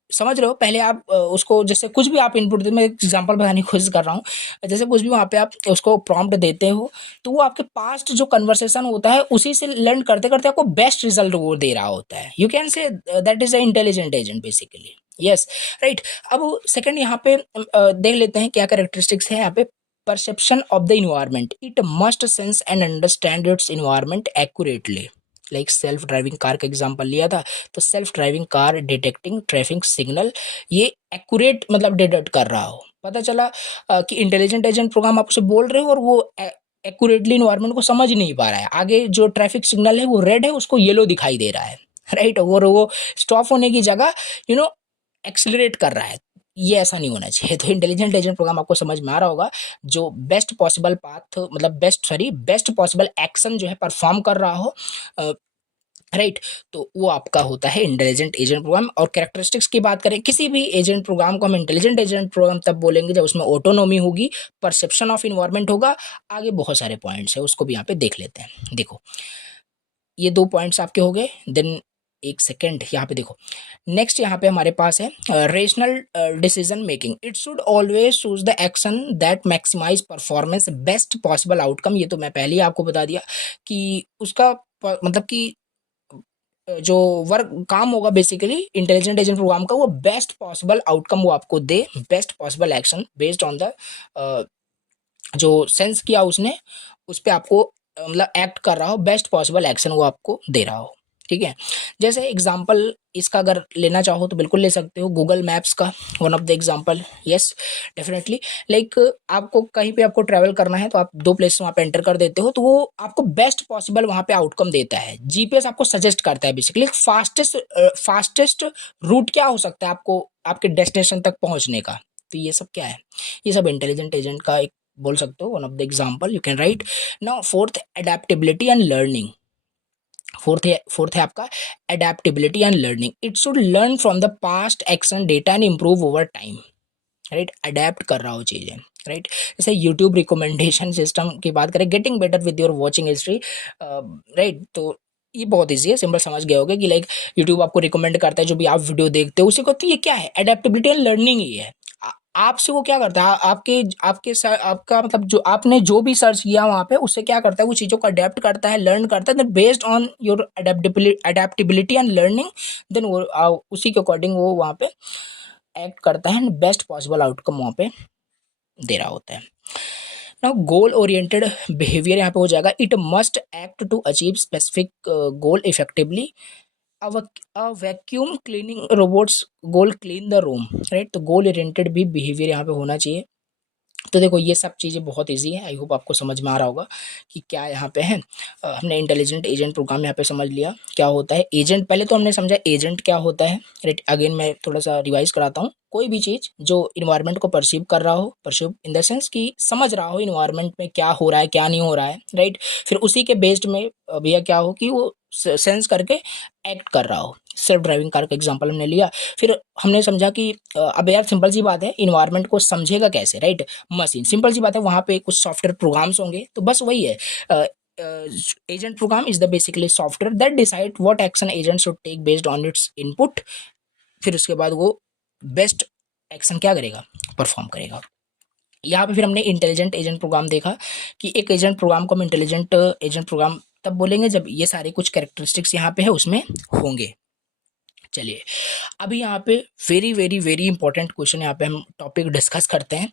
समझ रहे हो, पहले आप उसको जैसे कुछ भी आप इनपुट दे, मैं एग्जांपल बताने की कोशिश कर रहा हूँ। जैसे कुछ भी वहाँ पे आप उसको प्रॉम्प्ट देते हो तो वो आपके पास्ट जो कन्वर्सेशन होता है उसी से लर्न करते करते आपको बेस्ट रिजल्ट वो दे रहा होता है। You can say that is a intelligent agent basically. Yes, right. अब सेकंड यहाँ पे देख लेते हैं क्या कैरेक्टरिस्टिक्स है यहाँ पे। Perception of the environment, it must sense and understand it's environment accurately. Like self driving car का एग्जांपल लिया था, तो self driving car detecting traffic signal, ये एक्यूरेट मतलब डिटेक्ट कर रहा हो। पता चला कि इंटेलिजेंट एजेंट प्रोग्राम आप उसे बोल रहे हो और वो एक्यूरेटली इन्वायरमेंट को समझ नहीं पा रहा है। आगे जो ट्रैफिक सिग्नल है वो रेड है, उसको येलो दिखाई दे रहा है, राइट। और वो स्टॉप होने की जगह एक्सिलरेट कर रहा है। ये ऐसा नहीं होना चाहिए। तो इंटेलिजेंट एजेंट प्रोग्राम आपको समझ में आ रहा होगा, जो बेस्ट पॉसिबल पाथ मतलब बेस्ट पॉसिबल एक्शन जो है परफॉर्म कर रहा हो राइट। तो वो आपका होता है इंटेलिजेंट एजेंट प्रोग्राम। और कैरेक्टरिस्टिक्स की बात करें, किसी भी एजेंट प्रोग्राम को हम इंटेलिजेंट एजेंट प्रोग्राम तब बोलेंगे जब उसमें ऑटोनॉमी होगी, परसेप्शन ऑफ इन्वायरमेंट होगा, आगे बहुत सारे पॉइंट्स है, उसको भी यहाँ पे देख लेते हैं। देखो ये 2 पॉइंट्स आपके हो गए। देन एक सेकेंड यहाँ पे देखो, नेक्स्ट यहाँ पे हमारे पास है rational decision making. It should always choose the action that maximise performance best possible outcome. ये तो मैं पहले ही आपको बता दिया कि उसका मतलब कि जो वर्क काम होगा बेसिकली इंटेलिजेंट एजेंट प्रोग्राम का, वो बेस्ट पॉसिबल आउटकम वो आपको दे, best possible action based on the जो सेंस किया उसने, उस पर आपको मतलब एक्ट कर रहा हो, बेस्ट पॉसिबल एक्शन वो आपको दे रहा हो। ठीक है, जैसे एग्जांपल इसका अगर लेना चाहो तो बिल्कुल ले सकते हो, गूगल मैप्स का one of the example. Yes definitely, like आपको कहीं पे आपको ट्रैवल करना है तो आप 2 प्लेस वहाँ पे एंटर कर देते हो, तो वो आपको बेस्ट पॉसिबल वहाँ पे आउटकम देता है। जीपीएस आपको सजेस्ट करता है बेसिकली फास्टेस्ट रूट क्या हो सकता है आपको आपके डेस्टिनेशन तक पहुँचने का। तो ये सब क्या है, ये सब इंटेलिजेंट एजेंट का एक बोल सकते हो one of the example you can right. Now fourth, adaptability and learning. Fourth है आपका adaptability and learning. It should learn from the past action data and improve over time. Right, adapt कर रहा हो चीजें। राइट, जैसे यूट्यूब रिकमेंडेशन सिस्टम की बात करें, getting better with your watching history. Right, तो ये बहुत ईजी है, सिंपल समझ गए होगे कि लाइक यूट्यूब आपको रिकमेंड करता है जो भी आप वीडियो देखते हो उसी को, तो ये क्या है, एडेप्टेबिलिटी एंड लर्निंग ही है। आपसे वो क्या करता है, आपके आपके आपका मतलब जो आपने जो भी सर्च किया वहाँ पे, उससे क्या करता है, वो चीज़ों को अडेप्ट करता है, लर्न करता है। Then based on your adaptability and learning, then वो उसी के अकॉर्डिंग वो वहाँ पे एक्ट करता है एंड बेस्ट पॉसिबल आउटकम वहाँ पे दे रहा होता है। नाउ गोल ओरिएंटेड बिहेवियर यहाँ पे हो जाएगा, it must act to achieve specific goal effectively. A vacuum cleaning robots goal clean the room. Right, तो गोल ओरिएंटेड भी बिहेवियर यहाँ पे होना चाहिए। तो देखो ये सब चीज़ें बहुत इजी है, आई होप आपको समझ में आ रहा होगा कि क्या यहाँ पे है। हमने इंटेलिजेंट एजेंट प्रोग्राम यहाँ पे समझ लिया क्या होता है एजेंट। पहले तो हमने समझा एजेंट क्या होता है। राइट, अगेन मैं थोड़ा सा रिवाइज कराता हूँ। कोई भी चीज़ जो इन्वायरमेंट को परसीव कर रहा हो, परसीव इन द सेंस कि समझ रहा हो इन्वायरमेंट में क्या हो रहा है क्या नहीं हो रहा है। राइट, फिर उसी के बेस्ड में भैया क्या हो कि वो सेंस करके एक्ट कर रहा हो। सेल्फ ड्राइविंग कार का एग्जांपल हमने लिया। फिर हमने समझा कि अब यार सिंपल सी बात है, इन्वायरमेंट को समझेगा कैसे। राइट, मशीन, सिंपल सी बात है, वहाँ पे कुछ सॉफ्टवेयर प्रोग्राम्स होंगे, तो बस वही है। Agent program is the basically software that decide what action agent should take based on its input. फिर उसके बाद वो बेस्ट एक्शन क्या करेगा, परफॉर्म करेगा। यहाँ पे फिर हमने इंटेलिजेंट एजेंट प्रोग्राम देखा कि एक एजेंट प्रोग्राम को हम इंटेलिजेंट एजेंट प्रोग्राम तब बोलेंगे जब ये सारे कुछ कैरेक्टरिस्टिक्स यहाँ पे है उसमें होंगे। चलिए अभी यहाँ पे very very very important question यहाँ पे हम टॉपिक डिस्कस करते हैं,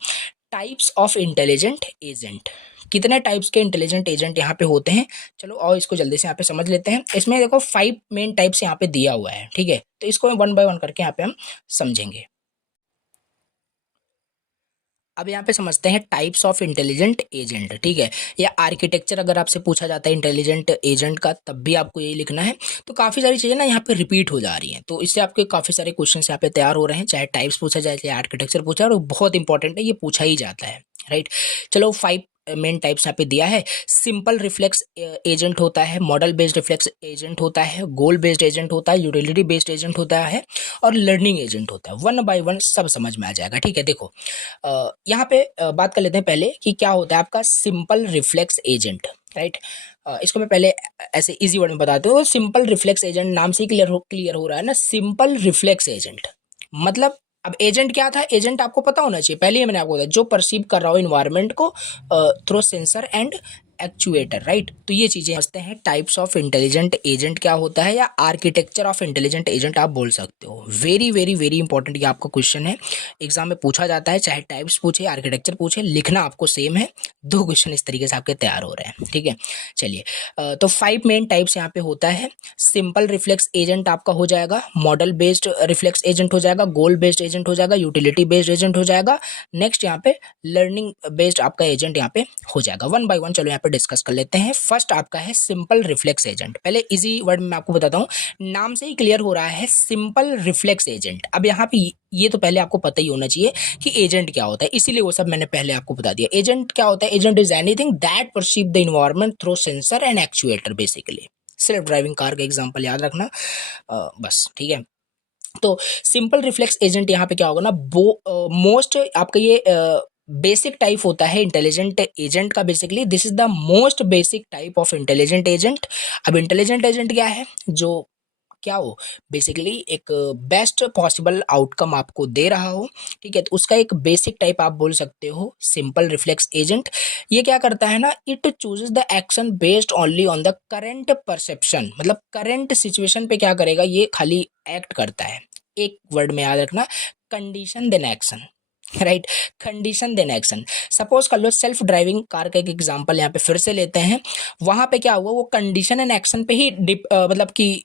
टाइप्स ऑफ इंटेलिजेंट एजेंट। कितने टाइप्स के इंटेलिजेंट एजेंट यहाँ पे होते हैं, चलो और इसको जल्दी से यहाँ पे समझ लेते हैं। इसमें देखो 5 मेन टाइप्स यहाँ पे दिया हुआ है, ठीक है, तो इसको वन बाय वन करके यहाँ पे हम समझेंगे। अब यहाँ पे समझते हैं टाइप्स ऑफ इंटेलिजेंट एजेंट, ठीक है, या आर्किटेक्चर अगर आपसे पूछा जाता है इंटेलिजेंट एजेंट का तब भी आपको यही लिखना है। तो काफ़ी सारी चीज़ें ना यहाँ पे रिपीट हो जा रही हैं, तो इससे आपके काफ़ी सारे क्वेश्चन यहाँ पे तैयार हो रहे हैं, चाहे टाइप्स पूछा जाए चाहे आर्किटेक्चर पूछा, और बहुत इंपॉर्टेंट है, ये पूछा ही जाता है। राइट, चलो 5 मेन टाइप्स यहाँ पे दिया है। सिंपल रिफ्लेक्स एजेंट होता है, मॉडल बेस्ड रिफ्लेक्स एजेंट होता है, गोल बेस्ड एजेंट होता है, यूटिलिटी बेस्ड एजेंट होता है, और लर्निंग एजेंट होता है। वन बाय वन सब समझ में आ जाएगा, ठीक है। देखो यहाँ पे बात कर लेते हैं पहले कि क्या होता है आपका सिंपल रिफ्लेक्स एजेंट। राइट, इसको मैं पहले ऐसे इजी वर्ड में बताते हूँ। सिंपल रिफ्लेक्स एजेंट नाम से ही क्लियर हो रहा है ना, सिंपल रिफ्लेक्स एजेंट मतलब अब एजेंट क्या था, एजेंट आपको पता होना चाहिए, पहले ही मैंने आपको बताया, जो परसीव कर रहा हो इन्वायरमेंट को through sensor and actuator. Right, तो ये चीजें समझते हैं। टाइप्स ऑफ इंटेलिजेंट एजेंट क्या होता है, या आर्किटेक्चर ऑफ इंटेलिजेंट एजेंट आप बोल सकते हो। वेरी वेरी वेरी इंपॉर्टेंट ये आपका क्वेश्चन है, एग्जाम में पूछा जाता है, चाहे टाइप्स पूछे आर्किटेक्चर पूछे, लिखना आपको सेम है। 2 क्वेश्चन इस तरीके से आपके तैयार हो रहे हैं, ठीक है। चलिए तो 5 मेन टाइप्स यहाँ पे होता है। सिंपल रिफ्लेक्स एजेंट आपका हो जाएगा, मॉडल बेस्ड रिफ्लेक्स एजेंट हो जाएगा, गोल बेस्ड एजेंट हो जाएगा, यूटिलिटी बेस्ड एजेंट हो जाएगा, नेक्स्ट यहाँ पे लर्निंग बेस्ड आपका एजेंट यहाँ पे हो जाएगा। वन बाय वन चलो यहाँ पे डिस्कस कर लेते हैं। फर्स्ट आपका है सिंपल रिफ्लेक्स एजेंट। पहले इजी वर्ड में मैं आपको बताता हूँ, नाम से ही क्लियर हो रहा है सिंपल रिफ्लेक्स एजेंट। अब यहाँ पे ये तो पहले आपको पता ही होना चाहिए कि एजेंट क्या होता है, इसीलिए वो सब मैंने पहले आपको बता दिया। एजेंट क्या होता है, agent is anything that perceive the environment through sensor and actuator basically. Self driving car का एग्जांपल याद रखना, बस ठीक है। तो सिंपल रिफ्लेक्स एजेंट यहाँ पे क्या होगा ना, मोस्ट आपका ये बेसिक टाइप होता है इंटेलिजेंट एजेंट का। Basically this is the most basic type of intelligent agent. अब इंटेलिजेंट एजेंट क्या है, जो क्या हो, बेसिकली एक बेस्ट पॉसिबल आउटकम आपको दे रहा हो, ठीक है। तो उसका एक बेसिक टाइप आप बोल सकते हो सिंपल रिफ्लेक्स एजेंट। ये क्या करता है ना, it chooses the action based only on the current perception, मतलब करंट सिचुएशन पे क्या करेगा, ये खाली एक्ट करता है। एक वर्ड में याद रखना, condition then action, right. Condition then action. Suppose कर लो सेल्फ ड्राइविंग कार का एक एग्जांपल यहाँ पे फिर से लेते हैं। वहां पे क्या हुआ, वो कंडीशन एंड एक्शन पे ही मतलब कि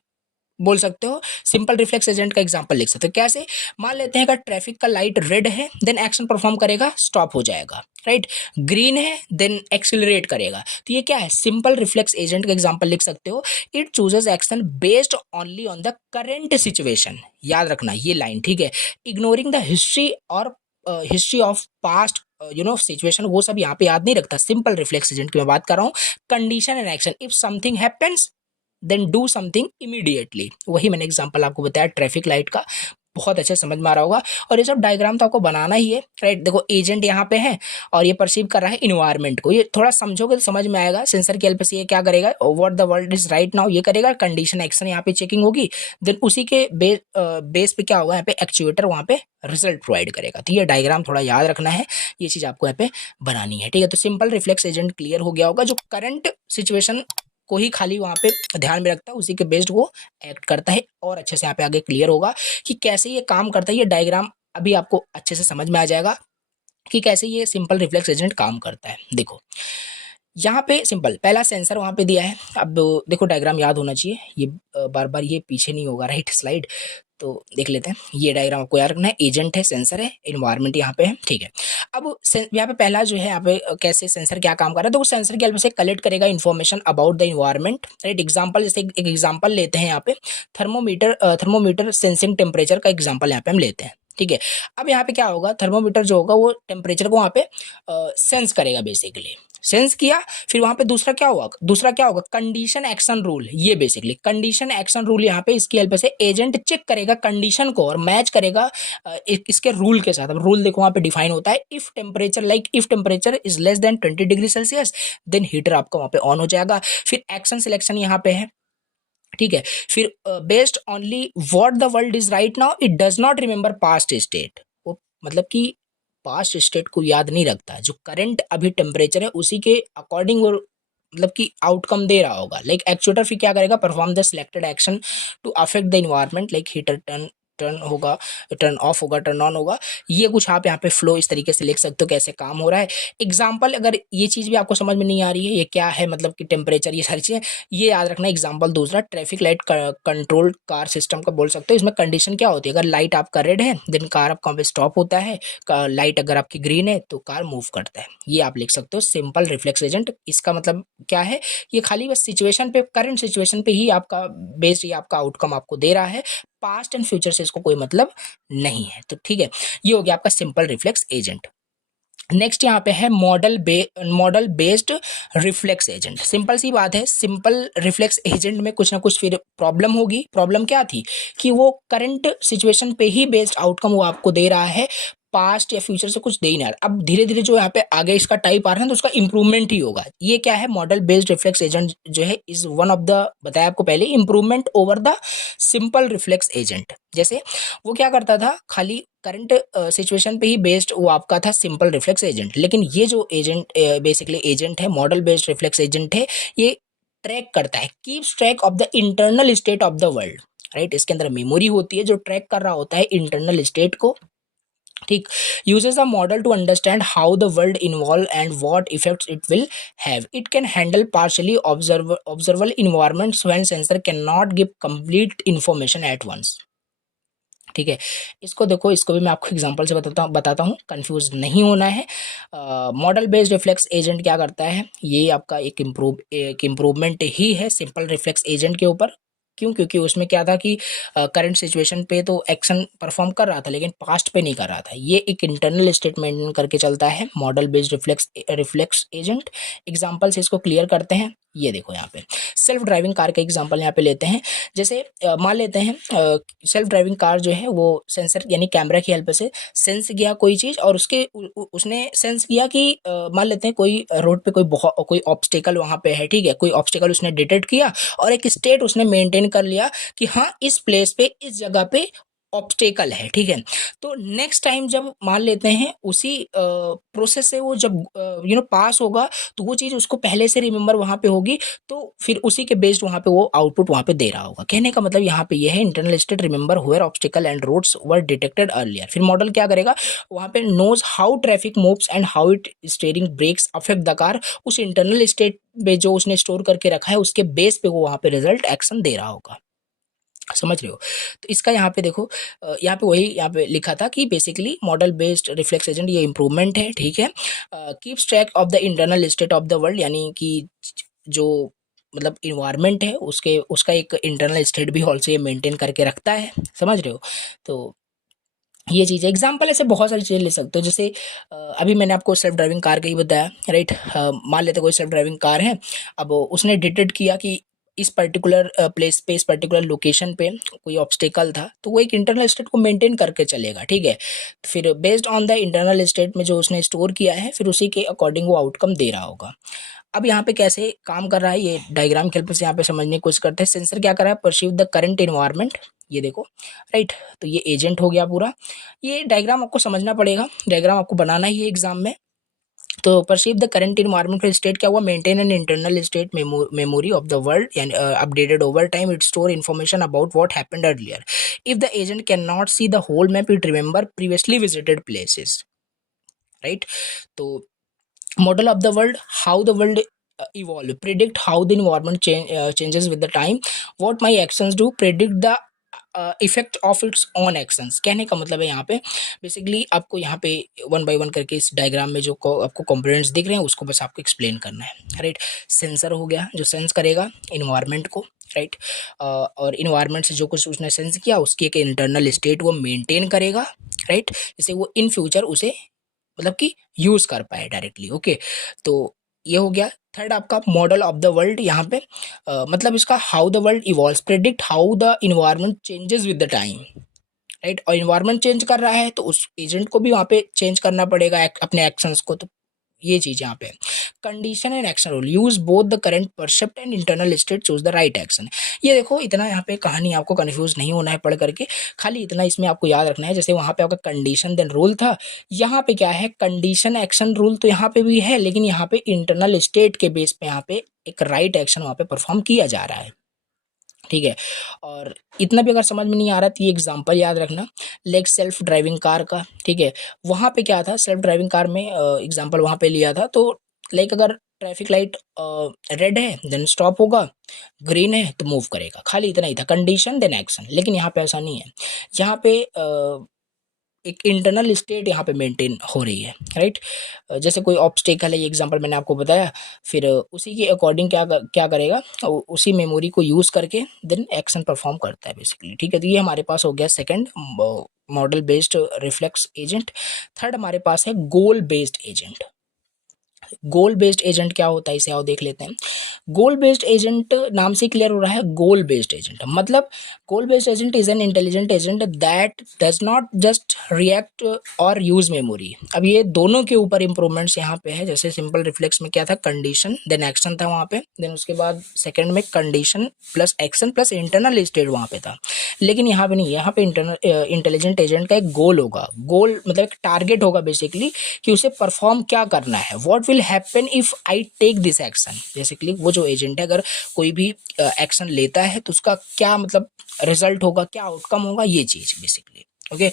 बोल सकते हो सिंपल रिफ्लेक्स एजेंट का एग्जांपल लिख सकते हो। कैसे, मान लेते हैं अगर ट्रैफिक का लाइट रेड है देन एक्शन परफॉर्म करेगा, स्टॉप हो जाएगा, राइट। ग्रीन है देन एक्सिलरेट करेगा। तो ये क्या है, सिंपल रिफ्लेक्स एजेंट का एग्जांपल लिख सकते हो। It chooses action based only on the current situation. याद रखना ये लाइन, ठीक है। इग्नोरिंग द हिस्ट्री और हिस्ट्री ऑफ पास्ट सिचुएशन, वो सब यहाँ पे याद नहीं रखता। सिंपल रिफ्लेक्स एजेंट की मैं बात कर रहा हूँ। Condition and action, if something happens then do something immediately. वही मैंने एग्जांपल आपको बताया ट्रैफिक लाइट का, बहुत अच्छे समझ में आ रहा होगा। और ये सब डायग्राम तो आपको बनाना ही है, राइट। देखो एजेंट यहाँ पे है और ये परसीव कर रहा है इन्वायरमेंट को। ये थोड़ा समझोगे तो समझ में आएगा। सेंसर की हेल्प से ये क्या करेगा, what the world is right now, ये करेगा। कंडीशन एक्शन यहाँ पे चेकिंग होगी, देन उसी के बेस पे क्या होगा, यहाँ पे एक्चुएटर वहाँ पे रिजल्ट प्रोवाइड करेगा। तो ये डायग्राम थोड़ा याद रखना है, ये चीज आपको यहाँ पे बनानी है, ठीक है। तो सिंपल रिफ्लेक्स एजेंट क्लियर हो गया होगा, जो करंट सिचुएशन को ही खाली वहां पे ध्यान में रखता है, उसी के बेस्ड वो एक्ट करता है। और अच्छे से यहाँ पे आगे क्लियर होगा कि कैसे ये काम करता है। ये डायग्राम अभी आपको अच्छे से समझ में आ जाएगा कि कैसे ये सिंपल रिफ्लेक्स एजेंट काम करता है। देखो यहाँ पे सिंपल पहला सेंसर वहां पे दिया है। अब देखो डायग्राम याद होना चाहिए, ये बार बार ये पीछे नहीं होगा, राइट। स्लाइड तो देख लेते हैं। ये डायग्राम आपको याद रखना है, एजेंट है, सेंसर है, एनवायरनमेंट यहाँ पे है, ठीक है। अब यहाँ पे पहला जो है, यहाँ पे कैसे सेंसर क्या काम कर रहा है, तो वो सेंसर की हेल्प से कलेक्ट करेगा information about the environment, right. Example जैसे एक एग्जांपल लेते हैं यहाँ पे, थर्मोमीटर सेंसिंग टेम्परेचर का एग्जांपल यहाँ पे हम लेते हैं, ठीक है। अब यहाँ पे क्या होगा, थर्मोमीटर जो होगा वो टेम्परेचर को वहाँ पे सेंस करेगा, बेसिकली सेंस किया। फिर वहां पे दूसरा क्या होगा, कंडीशन एक्शन रूल। ये बेसिकली कंडीशन एक्शन रूल यहाँ पे इसकी हेल्प से एजेंट चेक करेगा कंडीशन को और मैच करेगा इसके रूल के साथ। अब रूल देखो वहां पे डिफाइन होता है, if temperature is less then 20 degree Celsius then heater आपका वहां पे ऑन हो जाएगा। फिर एक्शन सिलेक्शन यहाँ पे है, ठीक है। फिर based only what the world is right now, it does not remember past state. वो मतलब कि पास्ट स्टेट को याद नहीं रखता, जो करंट अभी टेम्परेचर है उसी के अकॉर्डिंग वो मतलब कि आउटकम दे रहा होगा। लाइक एक्चुएटर फिर क्या करेगा, perform the selected action to affect the environment, like heater turn होगा, टर्न ऑफ होगा, टर्न ऑन होगा। ये कुछ आप यहाँ पे फ्लो इस तरीके से लिख सकते हो कैसे काम हो रहा है। एग्जाम्पल, अगर ये चीज भी आपको समझ में नहीं आ रही है ये क्या है, मतलब कि टेम्परेचर, ये सारी चीजें ये याद रखना। एग्जाम्पल दूसरा, traffic light control car system का बोल सकते हो। इसमें कंडीशन क्या होती है, अगर लाइट आपका रेड है देन कार आपका वहाँ पे स्टॉप होता है, लाइट अगर आपकी ग्रीन है तो कार मूव करता है। ये आप लिख सकते हो सिंपल रिफ्लेक्स एजेंट। इसका मतलब क्या है, ये खाली बस सिचुएशन पे, करंट सिचुएशन पे ही आपका बेस्ड ये आपका आउटकम आपको दे रहा है, पास्ट एंड फ्यूचर से इसको कोई मतलब नहीं है। तो ठीक है, ये हो गया आपका सिंपल रिफ्लेक्स एजेंट। नेक्स्ट यहाँ पे है model based reflex agent. Simple सी बात है, सिंपल रिफ्लेक्स एजेंट में कुछ ना कुछ फिर प्रॉब्लम होगी। प्रॉब्लम क्या थी कि वो करंट सिचुएशन पे ही बेस्ड आउटकम वो आपको दे रहा है, पास्ट या फ्यूचर से कुछ दे ही नहीं रहा। अब धीरे धीरे जो यहाँ पे आगे इसका टाइप आ रहा है तो उसका इंप्रूवमेंट ही होगा। ये क्या है, मॉडल बेस्ड रिफ्लेक्स एजेंट जो है इज वन ऑफ द, बताया आपको पहले, improvement over the simple reflex agent. जैसे वो क्या करता था, खाली करंट सिचुएशन पे ही बेस्ड वो आपका था सिंपल रिफ्लेक्स एजेंट। लेकिन ये जो एजेंट बेसिकली एजेंट है, मॉडल बेस्ड रिफ्लेक्स एजेंट है, ये ट्रैक करता है, keeps track of the internal state of the world, right. इसके अंदर मेमोरी होती है जो ट्रैक कर रहा होता है इंटरनल स्टेट को, ठीक। Uses a model to understand how the world involve and what effects it will have. It can handle partially observable environments when sensor can not give complete information at once, ठीक है। इसको देखो, इसको भी मैं आपको एग्जांपल से बताता हूँ, कंफ्यूज नहीं होना है। मॉडल बेस्ड रिफ्लेक्स एजेंट क्या करता है, ये आपका एक इम्प्रूवमेंट ही है सिंपल रिफ्लेक्स एजेंट के ऊपर। क्यों, क्योंकि उसमें क्या था कि करंट सिचुएशन पे तो एक्शन परफॉर्म कर रहा था लेकिन पास्ट पे नहीं कर रहा था। ये एक इंटरनल स्टेट मेंटेन करके चलता है model based reflex agent. Example से इसको क्लियर करते हैं। ये देखो यहाँ पे सेल्फ ड्राइविंग कार का एग्जांपल यहाँ पे लेते हैं। जैसे मान लेते हैं सेल्फ ड्राइविंग कार जो है वो सेंसर यानी कैमरा की हेल्प से सेंस किया कोई चीज़, और उसने सेंस किया कि मान लेते हैं कोई रोड पे कोई ऑब्स्टेकल वहाँ पे है, ठीक है, कोई ऑब्स्टेकल उसने डिटेक्ट किया और एक स्टेट उसने मेंटेन कर लिया कि हाँ इस प्लेस पे इस जगह पे ऑब्स्टेकल है, ठीक है। तो नेक्स्ट टाइम जब मान लेते हैं उसी प्रोसेस से वो जब पास होगा, तो वो चीज़ उसको पहले से रिमेंबर वहाँ पे होगी, तो फिर उसी के बेस्ड वहाँ पे वो आउटपुट वहाँ पे दे रहा होगा। कहने का मतलब यहाँ पे ये है internal state remember where obstacle and roads were detected earlier. फिर मॉडल क्या करेगा, वहाँ पे knows how traffic moves and how it steering brakes affect the car. उस इंटरनल स्टेट में जो उसने स्टोर करके रखा है उसके बेस पे वो वहाँ पे रिजल्ट एक्शन दे रहा होगा। समझ रहे हो? तो इसका यहाँ पे देखो यहाँ पे वही यहाँ पे लिखा था कि basically model based reflex agent ये इंप्रूवमेंट है, ठीक है। Keeps track of the internal state of the world, यानी कि जो मतलब इन्वायरमेंट है उसका एक इंटरनल स्टेट भी ऑल्सो ये मेंटेन करके रखता है। समझ रहे हो? तो ये चीज़ है। एग्जाम्पल ऐसे बहुत सारी चीज़ें ले सकते हो, जैसे अभी मैंने आपको सेल्फ ड्राइविंग कार का ही बताया, राइट। मान लेते कोई सेल्फ ड्राइविंग कार है, अब उसने डिटेक्ट किया कि इस पर्टिकुलर प्लेस पे, इस पर्टिकुलर लोकेशन पे कोई ऑब्स्टेकल था, तो वो एक इंटरनल स्टेट को मेंटेन करके चलेगा, ठीक है। फिर based on the internal state में जो उसने स्टोर किया है, फिर उसी के अकॉर्डिंग वो आउटकम दे रहा होगा। अब यहाँ पे कैसे काम कर रहा है ये डायग्राम के हेल्प से यहाँ पे समझने की कोशिश करते हैं। सेंसर क्या कर रहा है, परसीव द करंट इन्वायरमेंट, ये देखो, राइट। तो ये एजेंट हो गया पूरा। ये डायग्राम आपको समझना पड़ेगा, डायग्राम आपको बनाना ही है एग्जाम में। तो परसीव द करंट इन्वायरमेंट का स्टेट क्या हुआ, maintain an internal state memory of the world यानी updated over time, it store information about what happened earlier. If the agent can not see the whole map, it remember previously visited places, right. तो model of the world, how the world evolve, predict how the environment changes with the time, what my actions do, predict the effect of its on actions. कहने का मतलब है यहाँ पे बेसिकली आपको यहाँ पे वन बाय वन करके इस डायग्राम में जो आपको कंपोनेंट्स दिख रहे हैं उसको बस आपको एक्सप्लेन करना है, राइट। सेंसर हो गया जो सेंस करेगा इन्वायरमेंट को, राइट। और इन्वायरमेंट से जो कुछ उसने सेंस किया उसकी एक इंटरनल स्टेट वो मेंटेन करेगा, राइट, जिससे वो इन फ्यूचर उसे मतलब कि यूज कर पाए डायरेक्टली। ओके, तो ये हो गया। थर्ड आपका मॉडल ऑफ द वर्ल्ड, यहाँ पे मतलब इसका how the world evolves, predict how the environment changes with the time, right. और इन्वायरमेंट चेंज कर रहा है तो उस एजेंट को भी वहाँ पे चेंज करना पड़ेगा अपने एक्शंस को। तो ये चीज यहाँ पे condition and action rule, use both the current percept and internal state, choose the right action. ये देखो इतना यहाँ पे कहानी आपको कंफ्यूज नहीं होना है पढ़ करके, खाली इतना इसमें आपको याद रखना है। जैसे वहाँ पे आपका कंडीशन देन रूल था, यहाँ पे क्या है कंडीशन एक्शन रूल, तो यहाँ पे भी है, लेकिन यहाँ पे इंटरनल स्टेट के बेस पे यहाँ पे एक राइट एक्शन वहाँ पे परफॉर्म किया जा रहा है, ठीक है। और इतना भी अगर समझ में नहीं आ रहा तो ये एग्जांपल याद रखना, लाइक सेल्फ ड्राइविंग कार का, ठीक है। वहाँ पे क्या था, सेल्फ ड्राइविंग कार में एग्जांपल वहाँ पे लिया था, तो लाइक अगर ट्रैफिक लाइट रेड है देन स्टॉप होगा, ग्रीन है तो मूव करेगा, खाली इतना ही था, कंडीशन देन एक्शन। लेकिन यहाँ पे ऐसा नहीं है, यहाँ पे एक इंटरनल स्टेट यहाँ पे मेंटेन हो रही है, राइट। जैसे कोई ऑब्स्टेकल है, ये एग्जांपल मैंने आपको बताया, फिर उसी के अकॉर्डिंग क्या करेगा, उसी मेमोरी को यूज करके देन एक्शन परफॉर्म करता है बेसिकली, ठीक है। तो ये हमारे पास हो गया second model based reflex agent. Third हमारे पास है गोल बेस्ड एजेंट। गोल बेस्ड एजेंट क्या होता है इसे आओ देख लेते हैं। गोल बेस्ड एजेंट नाम से क्लियर हो रहा है, गोल बेस्ड एजेंट मतलब गोल based agent is an intelligent agent that does not just react और यूज मेमोरी। अब ये दोनों के ऊपर इंप्रूवमेंट्स यहाँ पे है। जैसे सिंपल रिफ्लेक्स में क्या था, कंडीशन देन एक्शन था वहाँ पे, देन उसके बाद सेकंड में condition plus action plus internal state वहाँ पे था। लेकिन यहाँ पे नहीं, यहाँ पे इंटेलिजेंट एजेंट का एक गोल होगा, गोल मतलब एक टारगेट होगा बेसिकली कि उसे परफॉर्म क्या करना है, what will happen if I take this action. Basically वो जो एजेंट है अगर कोई भी एक्शन लेता है तो उसका क्या मतलब रिजल्ट होगा, क्या आउटकम होगा, ये चीज बेसिकली। ओके,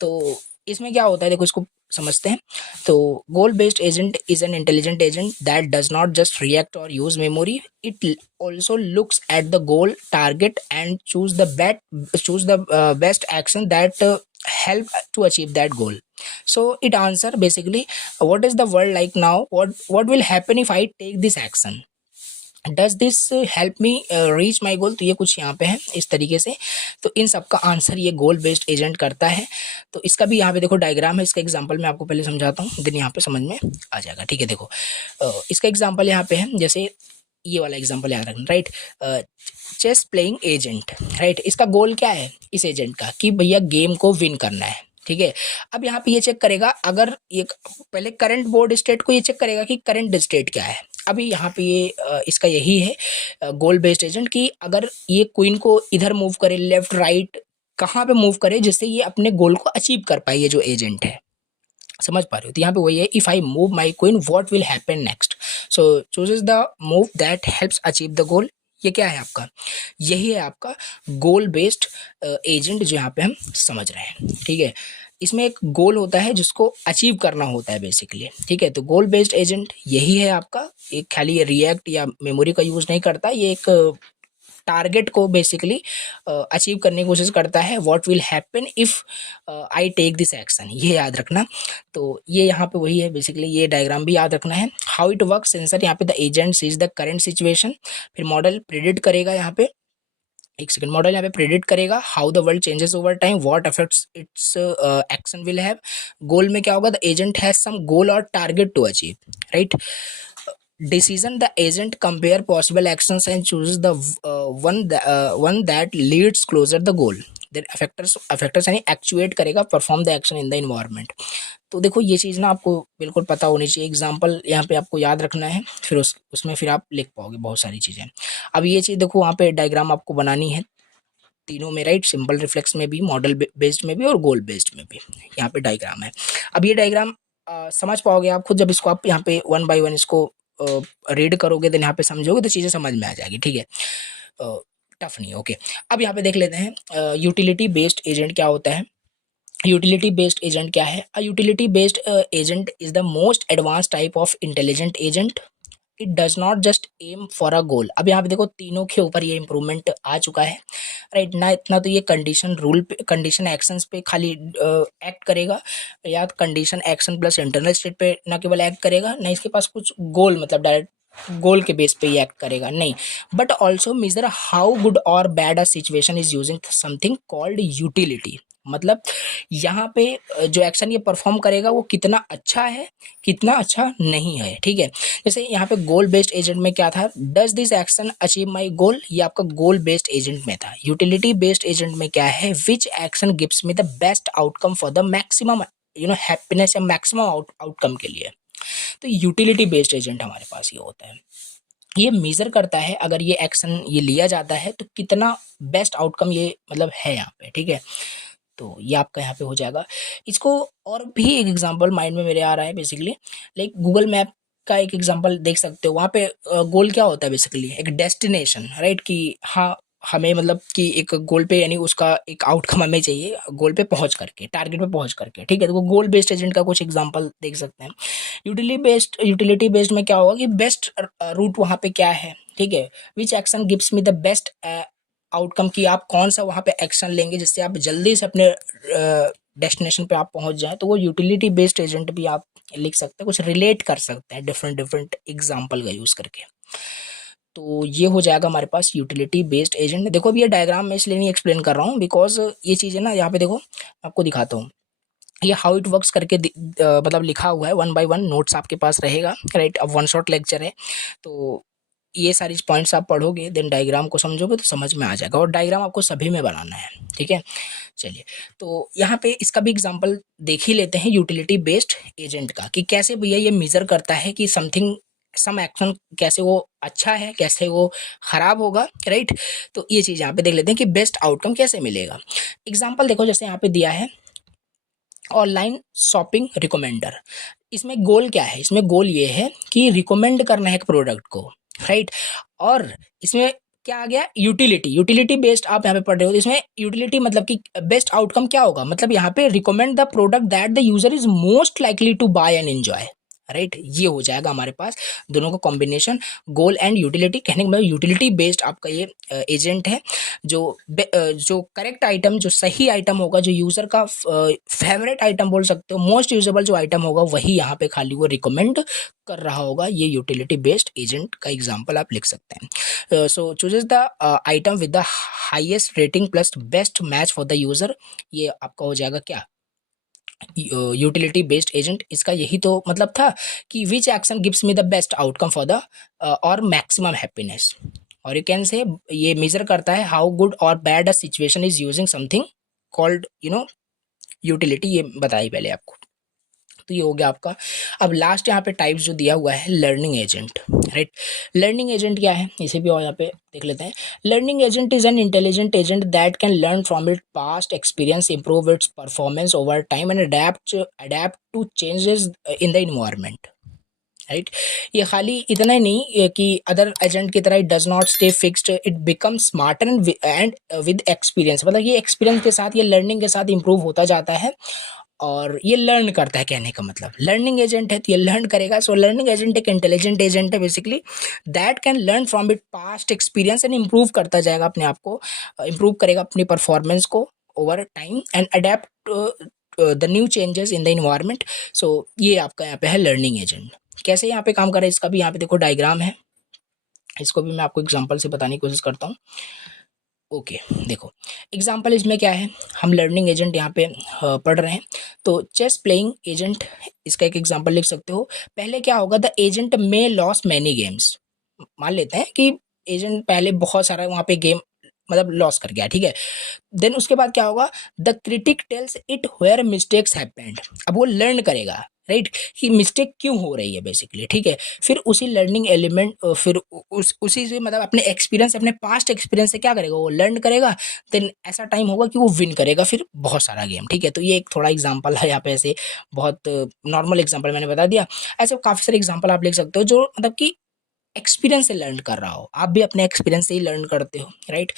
तो इसमें क्या होता है देखो, इसको समझते हैं। तो goal based agent is an intelligent agent that does not just react और use memory, it also looks at the goal target and choose the best action that help to achieve that goal. So it answer basically, what is the world like now, what will happen if I take this action, does this help me reach my goal। तो ये कुछ यहाँ पे है इस तरीके से। तो इन सब का आंसर ये गोल बेस्ड एजेंट करता है। तो इसका भी यहाँ पे देखो डायग्राम है, इसका एग्जांपल मैं आपको पहले समझाता हूँ, देन यहाँ पे समझ में आ जाएगा, ठीक है। देखो इसका एग्जांपल यहाँ पे है, जैसे ये वाला एग्जांपल याद रखना, right. Chess playing agent, right. इसका गोल क्या है इस एजेंट का कि भैया गेम को विन करना है, ठीक है। अब यहाँ पे ये चेक करेगा, अगर ये पहले करंट बोर्ड स्टेट को ये चेक करेगा कि करंट स्टेट क्या है। अभी यहाँ पे ये इसका यही है गोल बेस्ड एजेंट कि अगर ये क्वीन को इधर मूव करे, लेफ्ट राइट कहाँ पे मूव करे जिससे ये अपने गोल को अचीव कर पाए, ये जो एजेंट है, समझ पा रहे हो। तो यहाँ पे वही है, if I move my queen what will happen next, so chooses the move that helps achieve the goal. ये क्या है आपका, यही है आपका गोल बेस्ड एजेंट जो यहाँ पे हम समझ रहे हैं, ठीक है। इसमें एक गोल होता है जिसको अचीव करना होता है बेसिकली, ठीक है। तो गोल बेस्ड एजेंट यही है आपका, एक खाली ये रिएक्ट या मेमोरी का यूज नहीं करता, ये एक टारगेट को बेसिकली अचीव करने की कोशिश करता है। What will happen if I take this action, ये याद रखना। तो ये यहाँ पे वही है बेसिकली, ये डायग्राम भी याद रखना है। हाउ इट वर्क, सेंसर यहाँ पे the agent sees the current situation, फिर मॉडल प्रिडिक्ट करेगा यहाँ पे, एक सेकंड, मॉडल यहाँ पे प्रेडिक्ट करेगा how the world changes over time, what affects its action will have. Goal में क्या होगा, the agent has some goal और target to achieve, right. Decision, the agent compare possible actions and chooses the one that leads closer the goal. Then affectors यानी एक्चुएट करेगा, perform the action in the environment. तो देखो ये चीज़ ना आपको बिल्कुल पता होनी चाहिए, एग्जाम्पल यहाँ पे आपको याद रखना है, फिर उसमें फिर आप लिख पाओगे बहुत सारी चीज़ें। अब ये चीज़ देखो, वहाँ पे डायग्राम आपको बनानी है तीनों में, राइट। सिंपल रिफ्लेक्स में भी, मॉडल बेस्ड में भी और गोल बेस्ड में भी यहाँ पे डायग्राम है। अब ये डायग्राम समझ पाओगे आप खुद, जब इसको आप यहाँ पे वन बाय वन इसको रीड करोगे, देन यहाँ पे समझोगे तो चीज़ें समझ में आ जाएगी, ठीक है। टफ नहीं है, ओके। अब यहाँ पे देख लेते हैं यूटिलिटी बेस्ड एजेंट क्या होता है। यूटिलिटी बेस्ड एजेंट क्या है, a utility based agent is the most advance type of intelligent agent. It does not just aim for a goal. अब यहाँ पे देखो तीनों के ऊपर ये इंप्रूवमेंट आ चुका है, राइट। ना इतना तो ये कंडीशन रूल पे, कंडीशन एक्शंस पे खाली एक्ट करेगा, या condition action plus internal state पे ना केवल एक्ट करेगा, ना इसके पास कुछ गोल मतलब डायरेक्ट गोल के बेस पे ही एक्ट करेगा, नहीं, but also measure how good और bad a situation is using something called utility. मतलब यहाँ पे जो एक्शन ये परफॉर्म करेगा वो कितना अच्छा है, कितना अच्छा नहीं है, ठीक है। जैसे यहाँ पे गोल बेस्ड एजेंट में क्या था, does this action achieve my goal, ये आपका गोल बेस्ड एजेंट में था। यूटिलिटी बेस्ड एजेंट में क्या है, विच action gives me the best outcome for the maximum happiness या मैक्सिमम आउटकम के लिए। तो यूटिलिटी बेस्ड एजेंट हमारे पास ये होता है, ये मेजर करता है अगर ये एक्शन ये लिया जाता है तो कितना बेस्ट आउटकम ये मतलब है यहाँ पे, ठीक है। तो ये आपका यहाँ पे हो जाएगा। इसको और भी एक एग्जांपल माइंड में मेरे आ रहा है बेसिकली, लाइक गूगल मैप का एक एग्जांपल देख सकते हो। वहाँ पे गोल क्या होता है बेसिकली, एक डेस्टिनेशन, राइट, कि हाँ हमें मतलब कि एक गोल पे यानी उसका एक आउटकम हमें चाहिए गोल पे पहुंच करके, टारगेट पे पहुंच करके, ठीक है। तो गोल बेस्ड एजेंट का कुछ एग्जांपल देख सकते हैं। यूटिलिटी बेस्ड में क्या होगा कि बेस्ट रूट वहाँ पे क्या है, ठीक है। विच action gives me the best outcome, की आप कौन सा वहाँ पे एक्शन लेंगे जिससे आप जल्दी से अपने डेस्टिनेशन पे आप पहुंच जाएं। तो वो यूटिलिटी बेस्ड एजेंट भी आप लिख सकते हैं, कुछ रिलेट कर सकते हैं डिफरेंट डिफरेंट एग्जांपल का यूज करके। तो ये हो जाएगा हमारे पास यूटिलिटी बेस्ड एजेंट। देखो अभी ये डायग्राम में इसलिए नहीं एक्सप्लेन कर रहा हूँ बिकॉज ये चीज़ें ना यहाँ पे देखो आपको दिखाता हूँ, ये हाउ इट वर्क्स करके मतलब लिखा हुआ है, वन बाय वन नोट्स आपके पास रहेगा, राइट। अब वन शॉट लेक्चर है तो ये सारी पॉइंट्स आप पढ़ोगे, देन डायग्राम को समझोगे तो समझ में आ जाएगा, और डायग्राम आपको सभी में बनाना है, ठीक है। चलिए तो यहाँ पे इसका भी एग्जांपल देख ही लेते हैं यूटिलिटी बेस्ड एजेंट का, कि कैसे भैया ये मेजर करता है कि समथिंग सम एक्शन कैसे वो अच्छा है, कैसे वो खराब होगा, राइट। तो ये चीज़ यहाँ पे देख लेते हैं कि बेस्ट आउटकम कैसे मिलेगा। एग्जाम्पल देखो जैसे यहाँ पे दिया है ऑनलाइन शॉपिंग रिकमेंडर। इसमें गोल क्या है, इसमें गोल ये है कि रिकमेंड करना है एक प्रोडक्ट को, राइट। और इसमें क्या आ गया, यूटिलिटी बेस्ड आप यहाँ पे पढ़ रहे हो, तो इसमें यूटिलिटी मतलब कि बेस्ट आउटकम क्या होगा, मतलब यहाँ पे recommend the product that the user is most likely to buy and enjoy, right. ये हो जाएगा हमारे पास दोनों का कॉम्बिनेशन, गोल एंड यूटिलिटी। कहने का मतलब यूटिलिटी बेस्ड आपका ये एजेंट है, जो करेक्ट आइटम, जो सही आइटम होगा, जो यूजर का फेवरेट आइटम बोल सकते हो, मोस्ट यूजेबल जो आइटम होगा वही यहाँ पे खाली वो रिकमेंड कर रहा होगा। ये यूटिलिटी बेस्ड एजेंट का एग्जांपल आप लिख सकते हैं। So chooses the item with the highest rating plus best match for the user, ये आपका हो जाएगा क्या, यूटिलिटी बेस्ड एजेंट, इसका यही तो मतलब था कि विच action gives me the best outcome for the और मैक्सिमम हैप्पीनेस। और यू कैन से ये मेजर करता है हाउ गुड और bad a situation is using something called utility, ये बताई पहले आपको। तो ये हो गया आपका। अब लास्ट यहाँ पे टाइप्स जो दिया हुआ है learning agent, right. Learning agent क्या है, इसे भी और यहाँ पे देख लेते हैं। Learning agent is an intelligent agent that can learn from it past experience, improve its performance over time and adapt to changes in the environment, right. ये खाली इतना ही नहीं कि अदर एजेंट की तरह it does not stay fixed, it become smarter and with experience, मतलब ये एक्सपीरियंस के साथ, ये लर्निंग के साथ इंप्रूव होता जाता है और ये लर्न करता है। कहने का मतलब लर्निंग एजेंट है तो ये लर्न करेगा। सो लर्निंग एजेंट एक इंटेलिजेंट एजेंट है basically, that can learn from it past experience and improve करता जाएगा अपने आप को, इंप्रूव करेगा अपनी परफॉर्मेंस को over time and adapt the new changes in the environment. So ये आपका यहाँ पे है लर्निंग एजेंट। कैसे यहाँ पे काम कर रहा है इसका भी यहाँ पे देखो डायग्राम है, इसको भी मैं आपको एग्जांपल से बताने की कोशिश करता हूँ। ओके देखो एग्जांपल इसमें क्या है, हम लर्निंग एजेंट यहाँ पे पढ़ रहे हैं। तो चेस प्लेइंग एजेंट, इसका एक एग्जांपल लिख सकते हो। पहले क्या होगा, the agent may loss many games, मान लेते हैं कि एजेंट पहले बहुत सारा वहाँ पे गेम मतलब लॉस कर गया, ठीक है। देन उसके बाद क्या होगा, the critic tells it where mistakes happened, अब वो लर्न करेगा, राइट, कि मिस्टेक क्यों हो रही है बेसिकली, ठीक है। फिर उसी लर्निंग एलिमेंट फिर उसी से मतलब अपने एक्सपीरियंस, अपने पास्ट एक्सपीरियंस से क्या करेगा, वो लर्न करेगा। देन ऐसा टाइम होगा कि वो विन करेगा फिर बहुत सारा गेम, ठीक है। तो ये एक थोड़ा एग्जांपल है यहाँ पे, ऐसे बहुत नॉर्मल एग्जांपल मैंने बता दिया। ऐसे काफ़ी सारे एग्जांपल आप लिख सकते हो जो मतलब कि एक्सपीरियंस से लर्न कर रहा हो, आप भी अपने एक्सपीरियंस से ही लर्न करते हो, राइट।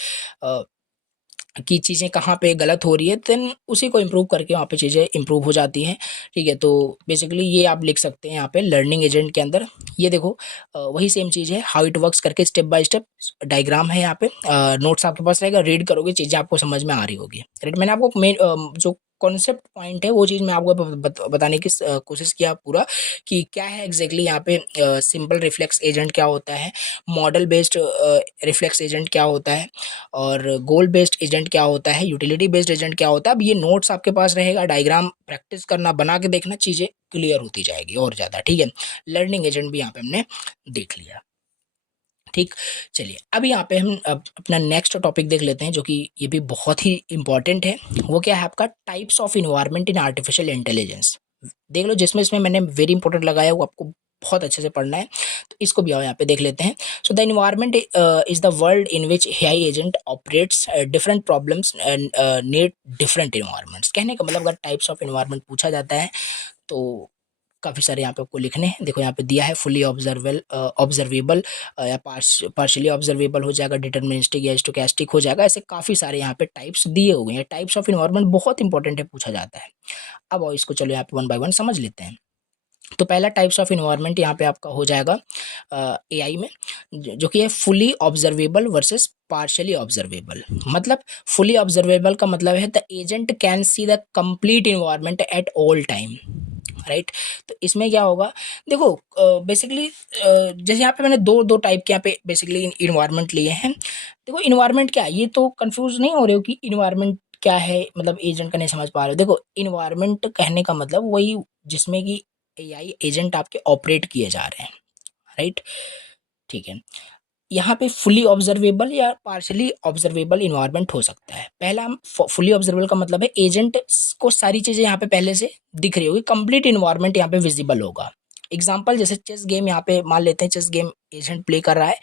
कि चीज़ें कहाँ पे गलत हो रही है, देन उसी को इम्प्रूव करके वहाँ पे चीज़ें इम्प्रूव हो जाती हैं, ठीक है। तो बेसिकली ये आप लिख सकते हैं यहाँ पे लर्निंग एजेंट के अंदर। ये देखो वही सेम चीज़ है, हाउ इट वर्क्स करके स्टेप बाय स्टेप डायग्राम है यहाँ पे, नोट्स आपके पास रहेगा, रीड करोगे चीज़ें आपको समझ में आ रही होगी, राइट। मैंने आपको मेन जो कॉन्सेप्ट पॉइंट है वो चीज़ मैं आपको बताने की कोशिश किया पूरा, कि क्या है एग्जैक्टली यहाँ पे सिंपल रिफ्लेक्स एजेंट क्या होता है, मॉडल बेस्ड रिफ्लेक्स एजेंट क्या होता है, और गोल बेस्ड एजेंट क्या होता है, यूटिलिटी बेस्ड एजेंट क्या होता है। अब ये नोट्स आपके पास रहेगा, डायग्राम प्रैक्टिस करना, बना के देखना, चीज़ें क्लियर होती जाएगी और ज़्यादा, ठीक है। लर्निंग एजेंट भी यहाँ पे हमने देख लिया, ठीक। चलिए अब यहाँ पे हम अपना नेक्स्ट टॉपिक देख लेते हैं, जो कि ये भी बहुत ही इंपॉर्टेंट है। वो क्या है आपका, types of environment in artificial intelligence. देख लो, जिसमें इसमें मैंने वेरी इंपॉर्टेंट लगाया, वो आपको बहुत अच्छे से पढ़ना है, तो इसको भी आओ यहाँ पे देख लेते हैं। So the environment is the world in which AI agent operates, different problems and need different environments. कहने का मतलब अगर टाइप्स ऑफ इन्वायरमेंट पूछा जाता है तो काफ़ी सारे यहाँ पे आपको लिखने हैं। देखो यहाँ पे दिया है फुली ऑब्जर्वेबल या पार्शियली ऑब्जर्वेबल हो जाएगा, डिटर्मिनिस्टिक या स्टोकेस्टिक हो जाएगा, ऐसे काफ़ी सारे यहाँ पे टाइप्स दिए हुए हैं। टाइप्स ऑफ इन्वायरमेंट बहुत इंपॉर्टेंट है, पूछा जाता है। अब और इसको चलो यहाँ पे वन बाय वन समझ लेते हैं। तो पहला टाइप्स ऑफ इन्वायरमेंट यहाँ पे आपका हो जाएगा एआई में, जो कि है fully observable versus partially observable. मतलब फुली ऑब्जर्वेबल का मतलब है the agent can see the complete environment at all time, right. तो इसमें क्या होगा, देखो बेसिकली जैसे यहाँ पे मैंने दो दो टाइप के यहाँ पे बेसिकली इन्वायरमेंट लिए हैं। देखो इन्वायरमेंट क्या है, ये तो कंफ्यूज नहीं हो रहे हो कि इन्वायरमेंट क्या है, मतलब एजेंट का नहीं समझ पा रहे हो। देखो इन्वायरमेंट कहने का मतलब वही जिसमें कि एआई एजेंट आपके ऑपरेट किए जा रहे हैं, राइट, ठीक है। यहाँ पे फुली ऑब्जर्वेबल या पार्शियली ऑब्जर्वेबल इन्वायरमेंट हो सकता है। पहला फुली ऑब्जर्वेबल का मतलब है एजेंट को सारी चीज़ें यहाँ पे पहले से दिख रही होगी, कंप्लीट इन्वायरमेंट यहाँ पे विजिबल होगा। एग्जाम्पल जैसे चेस गेम, यहाँ पे मान लेते हैं चेस गेम एजेंट प्ले कर रहा है,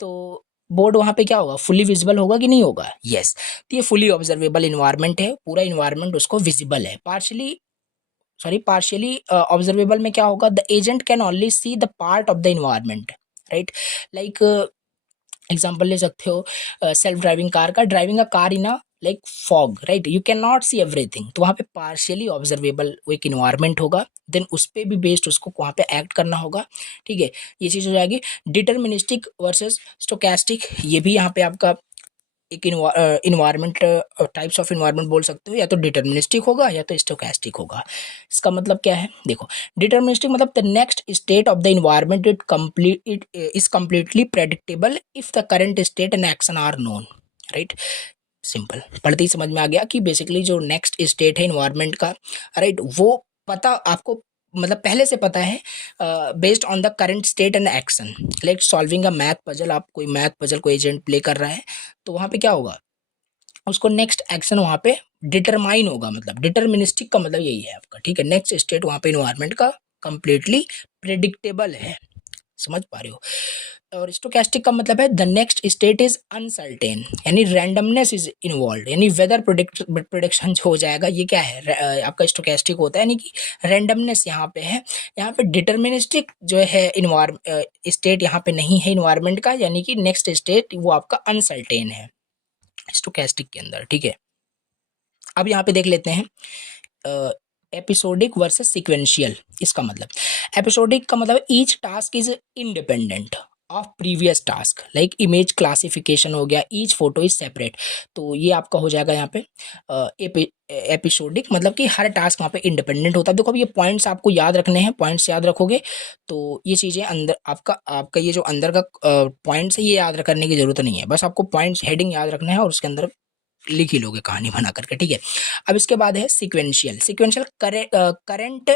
तो बोर्ड वहाँ पे क्या होगा, फुली विजिबल होगा कि नहीं होगा, यस। तो ये फुली ऑब्जर्वेबल इन्वायरमेंट है, पूरा इन्वायरमेंट उसको विजिबल है। पार्शियली ऑब्जर्वेबल में क्या होगा, the agent can only see the part of the environment, right. Like example ले सकते हो सेल्फ ड्राइविंग कार का, driving a car in a like fog, right, you can not see everything. तो वहाँ पे पार्शियली ऑब्जर्वेबल वो एक इन्वायरमेंट होगा, देन उस पर भी बेस्ड उसको वहाँ पे एक्ट करना होगा, ठीक है। ये चीज़ हो जाएगी। डिटर्मिनिस्टिक वर्सेस स्टोकेस्टिक, ये भी यहाँ पे आपका एक इन्वायरमेंट टाइप्स ऑफ इन्वायरमेंट बोल सकते हो, या तो डिटर्मिनिस्टिक होगा या तो स्टोकेस्टिक होगा। इसका मतलब क्या है, देखो डिटर्मिनिस्टिक मतलब the next state of the environment it is completely predictable if the current state and action are known, right. Simple, पढ़ते ही समझ में आ गया कि बेसिकली जो नेक्स्ट स्टेट है इन्वायरमेंट का, राइट, वो पता आपको मतलब पहले से पता है based on the current state and action. Like solving a math puzzle, आप कोई मैथ पजल को एजेंट प्ले कर रहा है तो वहाँ पे क्या होगा, उसको नेक्स्ट एक्शन वहाँ पे डिटरमाइन होगा, मतलब डिटर्मिनिस्टिक का मतलब यही है आपका, ठीक है। नेक्स्ट स्टेट वहाँ पे इन्वायरमेंट का कंप्लीटली प्रेडिक्टेबल है, समझ पा रहे हो। और स्टोकेस्टिक का मतलब है the next state is uncertain, यानी रैंडमनेस इज इन्वॉल्व, यानी वेदर प्रोडिक्शन जो हो जाएगा ये क्या है, आपका स्टोकेस्टिक होता है, यानी कि रैंडमनेस यहाँ पे है। यहाँ पे डिटर्मिनिस्टिक जो है स्टेट यहाँ पे नहीं है इन्वायरमेंट का, यानी कि नेक्स्ट स्टेट वो आपका अनसर्टेन है स्टोकेस्टिक के अंदर, ठीक है। अब यहाँ पे देख लेते हैं एपिसोडिक वर्सेस सीक्वेंशियल। इसका मतलब, एपिसोडिक का मतलब each task is independent of previous task, like image classification हो गया, ईच फोटो इज सेपरेट, तो ये आपका हो जाएगा यहाँ पे एपिसोडिक, मतलब कि हर टास्क वहाँ पे इंडिपेंडेंट होता है। देखो अब ये पॉइंट्स आपको याद रखने हैं, पॉइंट्स याद रखोगे तो ये चीज़ें अंदर आपका ये जो अंदर का पॉइंट्स है ये याद करने की जरूरत नहीं है, बस आपको पॉइंट्स हेडिंग याद रखना है और उसके अंदर लिख ही लोगे कहानी बना करके, ठीक है। अब इसके बाद है sequential. Sequential current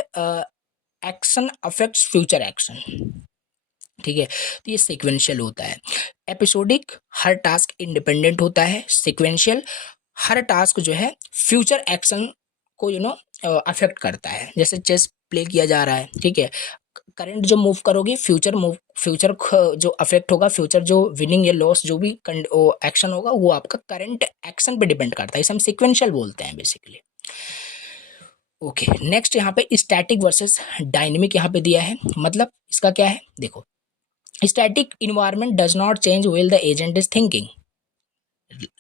action affects future action, ठीक है, तो ये सीक्वेंशियल होता है। एपिसोडिक हर टास्क इंडिपेंडेंट होता है, सीक्वेंशियल हर टास्क जो है फ्यूचर एक्शन को अफेक्ट करता है। जैसे चेस प्ले किया जा रहा है, ठीक है, करंट जो मूव करोगे फ्यूचर जो अफेक्ट होगा, फ्यूचर जो विनिंग या लॉस जो भी एक्शन होगा वो आपका करंट एक्शन पे डिपेंड करता है, इसे हम सीक्वेंशियल बोलते हैं बेसिकली। ओके, नेक्स्ट यहाँ पे स्टैटिक वर्सेस डायनेमिक यहाँ पे दिया है, मतलब इसका क्या है देखो, static environment does not change wheel the agent is thinking,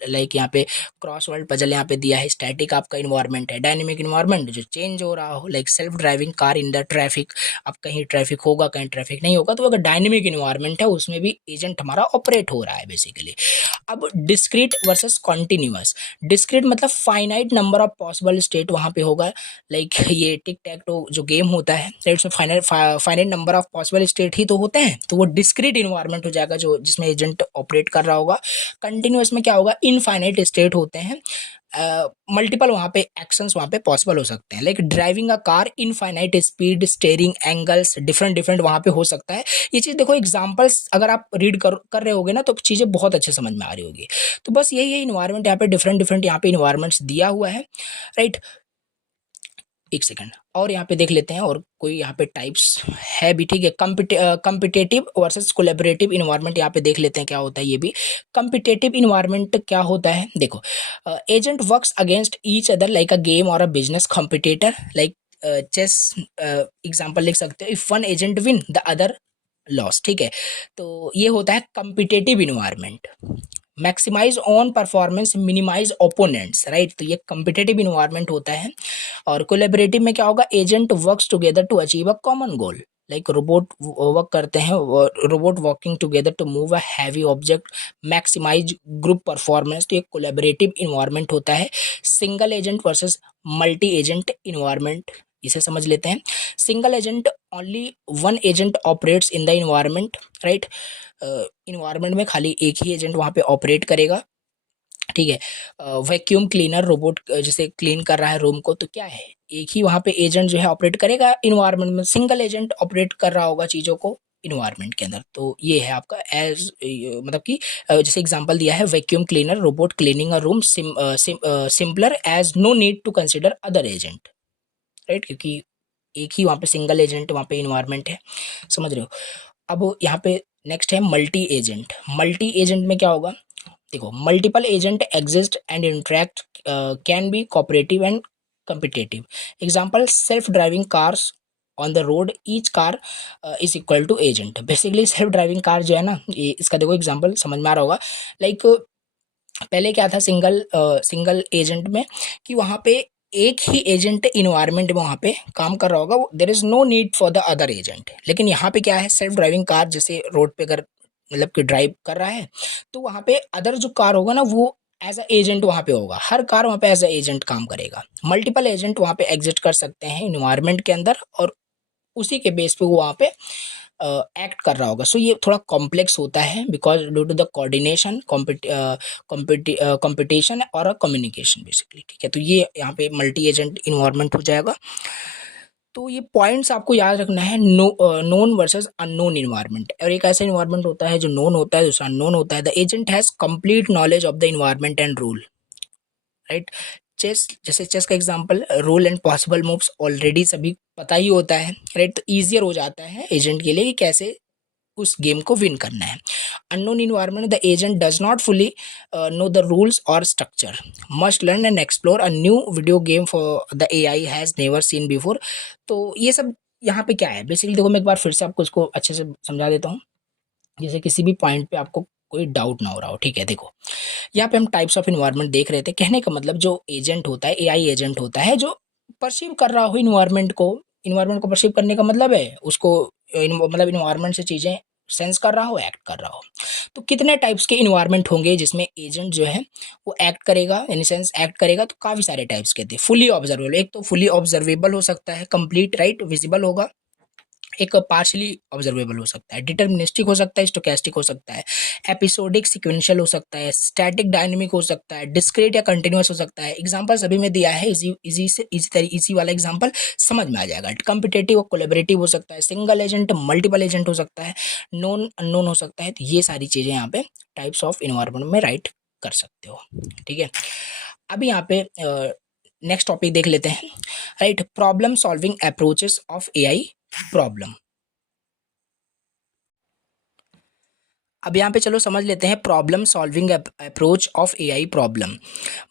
like यहाँ पे क्रॉस वर्ड पजल यहाँ पे दिया है, स्टैटिक आपका इन्वायरमेंट है, डायनेमिक इन्वायरमेंट जो चेंज हो रहा हो, like self driving car in the traffic, अब कहीं ट्रैफिक होगा कहीं ट्रैफिक नहीं होगा, तो अगर डायनेमिक इन्वायरमेंट है उसमें भी एजेंट हमारा ऑपरेट हो रहा है बेसिकली। अब डिस्क्रीट वर्सेस कॉन्टिन्यूअस, डिस्क्रीट मतलब finite number of possible state वहाँ पे होगा, लाइक ये टिक टैक टो जो गेम होता है उसमें finite number of possible state ही तो होते हैं, तो वो डिस्क्रीट इन्वायरमेंट हो जाएगा जो जिसमें एजेंट ऑपरेट कर रहा होगा। कंटिन्यूअस में क्या होगा, इनफाइनाइट स्टेट होते हैं, मल्टीपल वहाँ पे एक्शंस वहाँ पे पॉसिबल हो सकते हैं, like driving a car infinite speed, steering angles different वहाँ पे हो सकता है। ये चीज़ देखो एग्जांपल्स अगर आप रीड कर रहे होगे ना तो चीज़ें बहुत अच्छे समझ में आ रही होगी। तो बस यही है इन्वायरमेंट, यहाँ पे डिफरेंट यहाँ पे इन्वायरमेंट्स दिया हुआ है, राइट। एक सेकंड और यहाँ पे देख लेते हैं और कोई यहाँ पे टाइप्स है भी, ठीक है। कम्पिटेटिव वर्सेस कोलैबोरेटिव इन्वायरमेंट यहाँ पे देख लेते हैं क्या होता है ये भी। कम्पिटेटिव इन्वायरमेंट क्या होता है देखो, agent works against each other like a game और a business competitor, like chess example लिख सकते हो, if one agent win the other loss, ठीक है। तो ये होता है competitive environment. Maximize on performance, minimize opponents, right, तो ये कम्पिटेटिव इन्वायरमेंट होता है। और कोलैबोरेटिव में क्या होगा, agent works together to achieve a common goal, like robot work करते हैं, robot working together to move a heavy object, maximise group performance, तो ये कोलैबोरेटिव इन्वायरमेंट होता है। Single agent versus multi agent environment, इसे समझ लेते हैं। Single agent only one agent operates in the environment, right, environment में खाली एक ही एजेंट वहाँ पे ऑपरेट करेगा, ठीक है। वैक्यूम क्लीनर, रोबोट जैसे क्लीन कर रहा है रूम को, तो क्या है एक ही वहाँ पे एजेंट जो है ऑपरेट करेगा इन्वायरमेंट में, सिंगल एजेंट ऑपरेट कर रहा होगा चीज़ों को इन्वायरमेंट के अंदर। तो ये है आपका एज मतलब कि जैसे एग्जांपल दिया है, vacuum cleaner robot cleaning a room simpler as no need to consider other agent, right, क्योंकि एक ही वहाँ पे सिंगल एजेंट वहाँ पे इन्वायरमेंट है, समझ रहे हो। अब यहाँ पे नेक्स्ट है मल्टी एजेंट। मल्टी एजेंट में क्या होगा देखो, multiple agent exist and interact, can be cooperative and competitive. Example self driving cars on the road, each car is equal to agent. Basically self driving car जो है ना, ये इसका देखो एग्जांपल समझ में आ रहा होगा, लाइक पहले क्या था सिंगल एजेंट में कि वहाँ पे एक ही एजेंट इन्वायरमेंट में वहाँ पे काम कर रहा होगा, there is no need for the other agent. लेकिन यहाँ पे क्या है, सेल्फ ड्राइविंग कार जैसे रोड पे अगर मतलब कि ड्राइव कर रहा है तो वहाँ पे अदर जो कार होगा ना वो एज अ एजेंट वहाँ पे होगा, हर कार वहाँ पे एज अ एजेंट काम करेगा। मल्टीपल एजेंट वहाँ पे एग्जिस्ट कर सकते हैं इन्वायरमेंट के अंदर और उसी के बेस पे वो वहाँ पे एक्ट कर रहा होगा। सो ये थोड़ा कॉम्प्लेक्स होता है because due to the coordination, competition और कम्युनिकेशन बेसिकली, ठीक है। तो ये यहाँ पे मल्टी एजेंट इन्वायरमेंट हो जाएगा। तो ये पॉइंट्स आपको याद रखना है, नोन वर्सेस अननोन इन्वायरमेंट। और एक ऐसा इन्वायरमेंट होता है जो नोन होता है, दूसरा अननोन होता है। The agent has complete knowledge of the environment and rule, right. Chess, जैसे चेस का example, rule and possible moves already सभी पता ही होता है, राइट। तो ईजियर हो जाता है एजेंट के लिए कि कैसे उस गेम को विन करना है। Unknown environment, the agent does not fully know the rules और structure, must learn and explore a new video game for the AI has never seen before. तो ये सब यहाँ पे क्या है बेसिकली, देखो मैं एक बार फिर से आपको इसको अच्छे से समझा देता हूँ, जैसे किसी भी पॉइंट पे आपको कोई डाउट ना हो रहा हो, ठीक है। देखो यहाँ पे हम टाइप्स ऑफ इन्वायरमेंट देख रहे थे। कहने का मतलब जो एजेंट होता है, एआई एजेंट होता है जो परसीव कर रहा हो इन्वायरमेंट को। इन्वायरमेंट को परसीव करने का मतलब है उसको मतलब इन्वायरमेंट से चीजें सेंस कर रहा हो, एक्ट कर रहा हो। तो कितने टाइप्स के इन्वायरमेंट होंगे जिसमें एजेंट जो है वो एक्ट करेगा, इन सेंस एक्ट करेगा? तो काफी सारे टाइप्स के थे। फुली ऑब्जर्वेबल, एक तो फुली ऑब्जर्वेबल हो सकता है, कंप्लीट, राइट, विजिबल होगा। एक पार्शली ऑब्जर्वेबल हो सकता है, डिटर्मिनिस्टिक हो सकता है, स्टोकेस्टिक हो सकता है, एपिसोडिक सिक्वेंशियल हो सकता है, स्टैटिक डायनेमिक हो सकता है, डिस्क्रीट या कंटिन्यूअस हो सकता है। एग्जांपल सभी में दिया है, इजी वाला एग्जांपल समझ में आ जाएगा। कॉम्पिटेटिव और कोलैबोरेटिव हो सकता है, सिंगल एजेंट, मल्टीपल एजेंट हो सकता है, नोन अननोन हो सकता है। तो ये सारी चीजें यहाँ पे टाइप्स ऑफ इन्वायरमेंट में राइट कर सकते हो, ठीक है। अभी यहाँ पे नेक्स्ट टॉपिक देख लेते हैं, right. Problem solving approaches of AI problem. अब यहाँ पे चलो समझ लेते हैं problem solving approach of AI problem.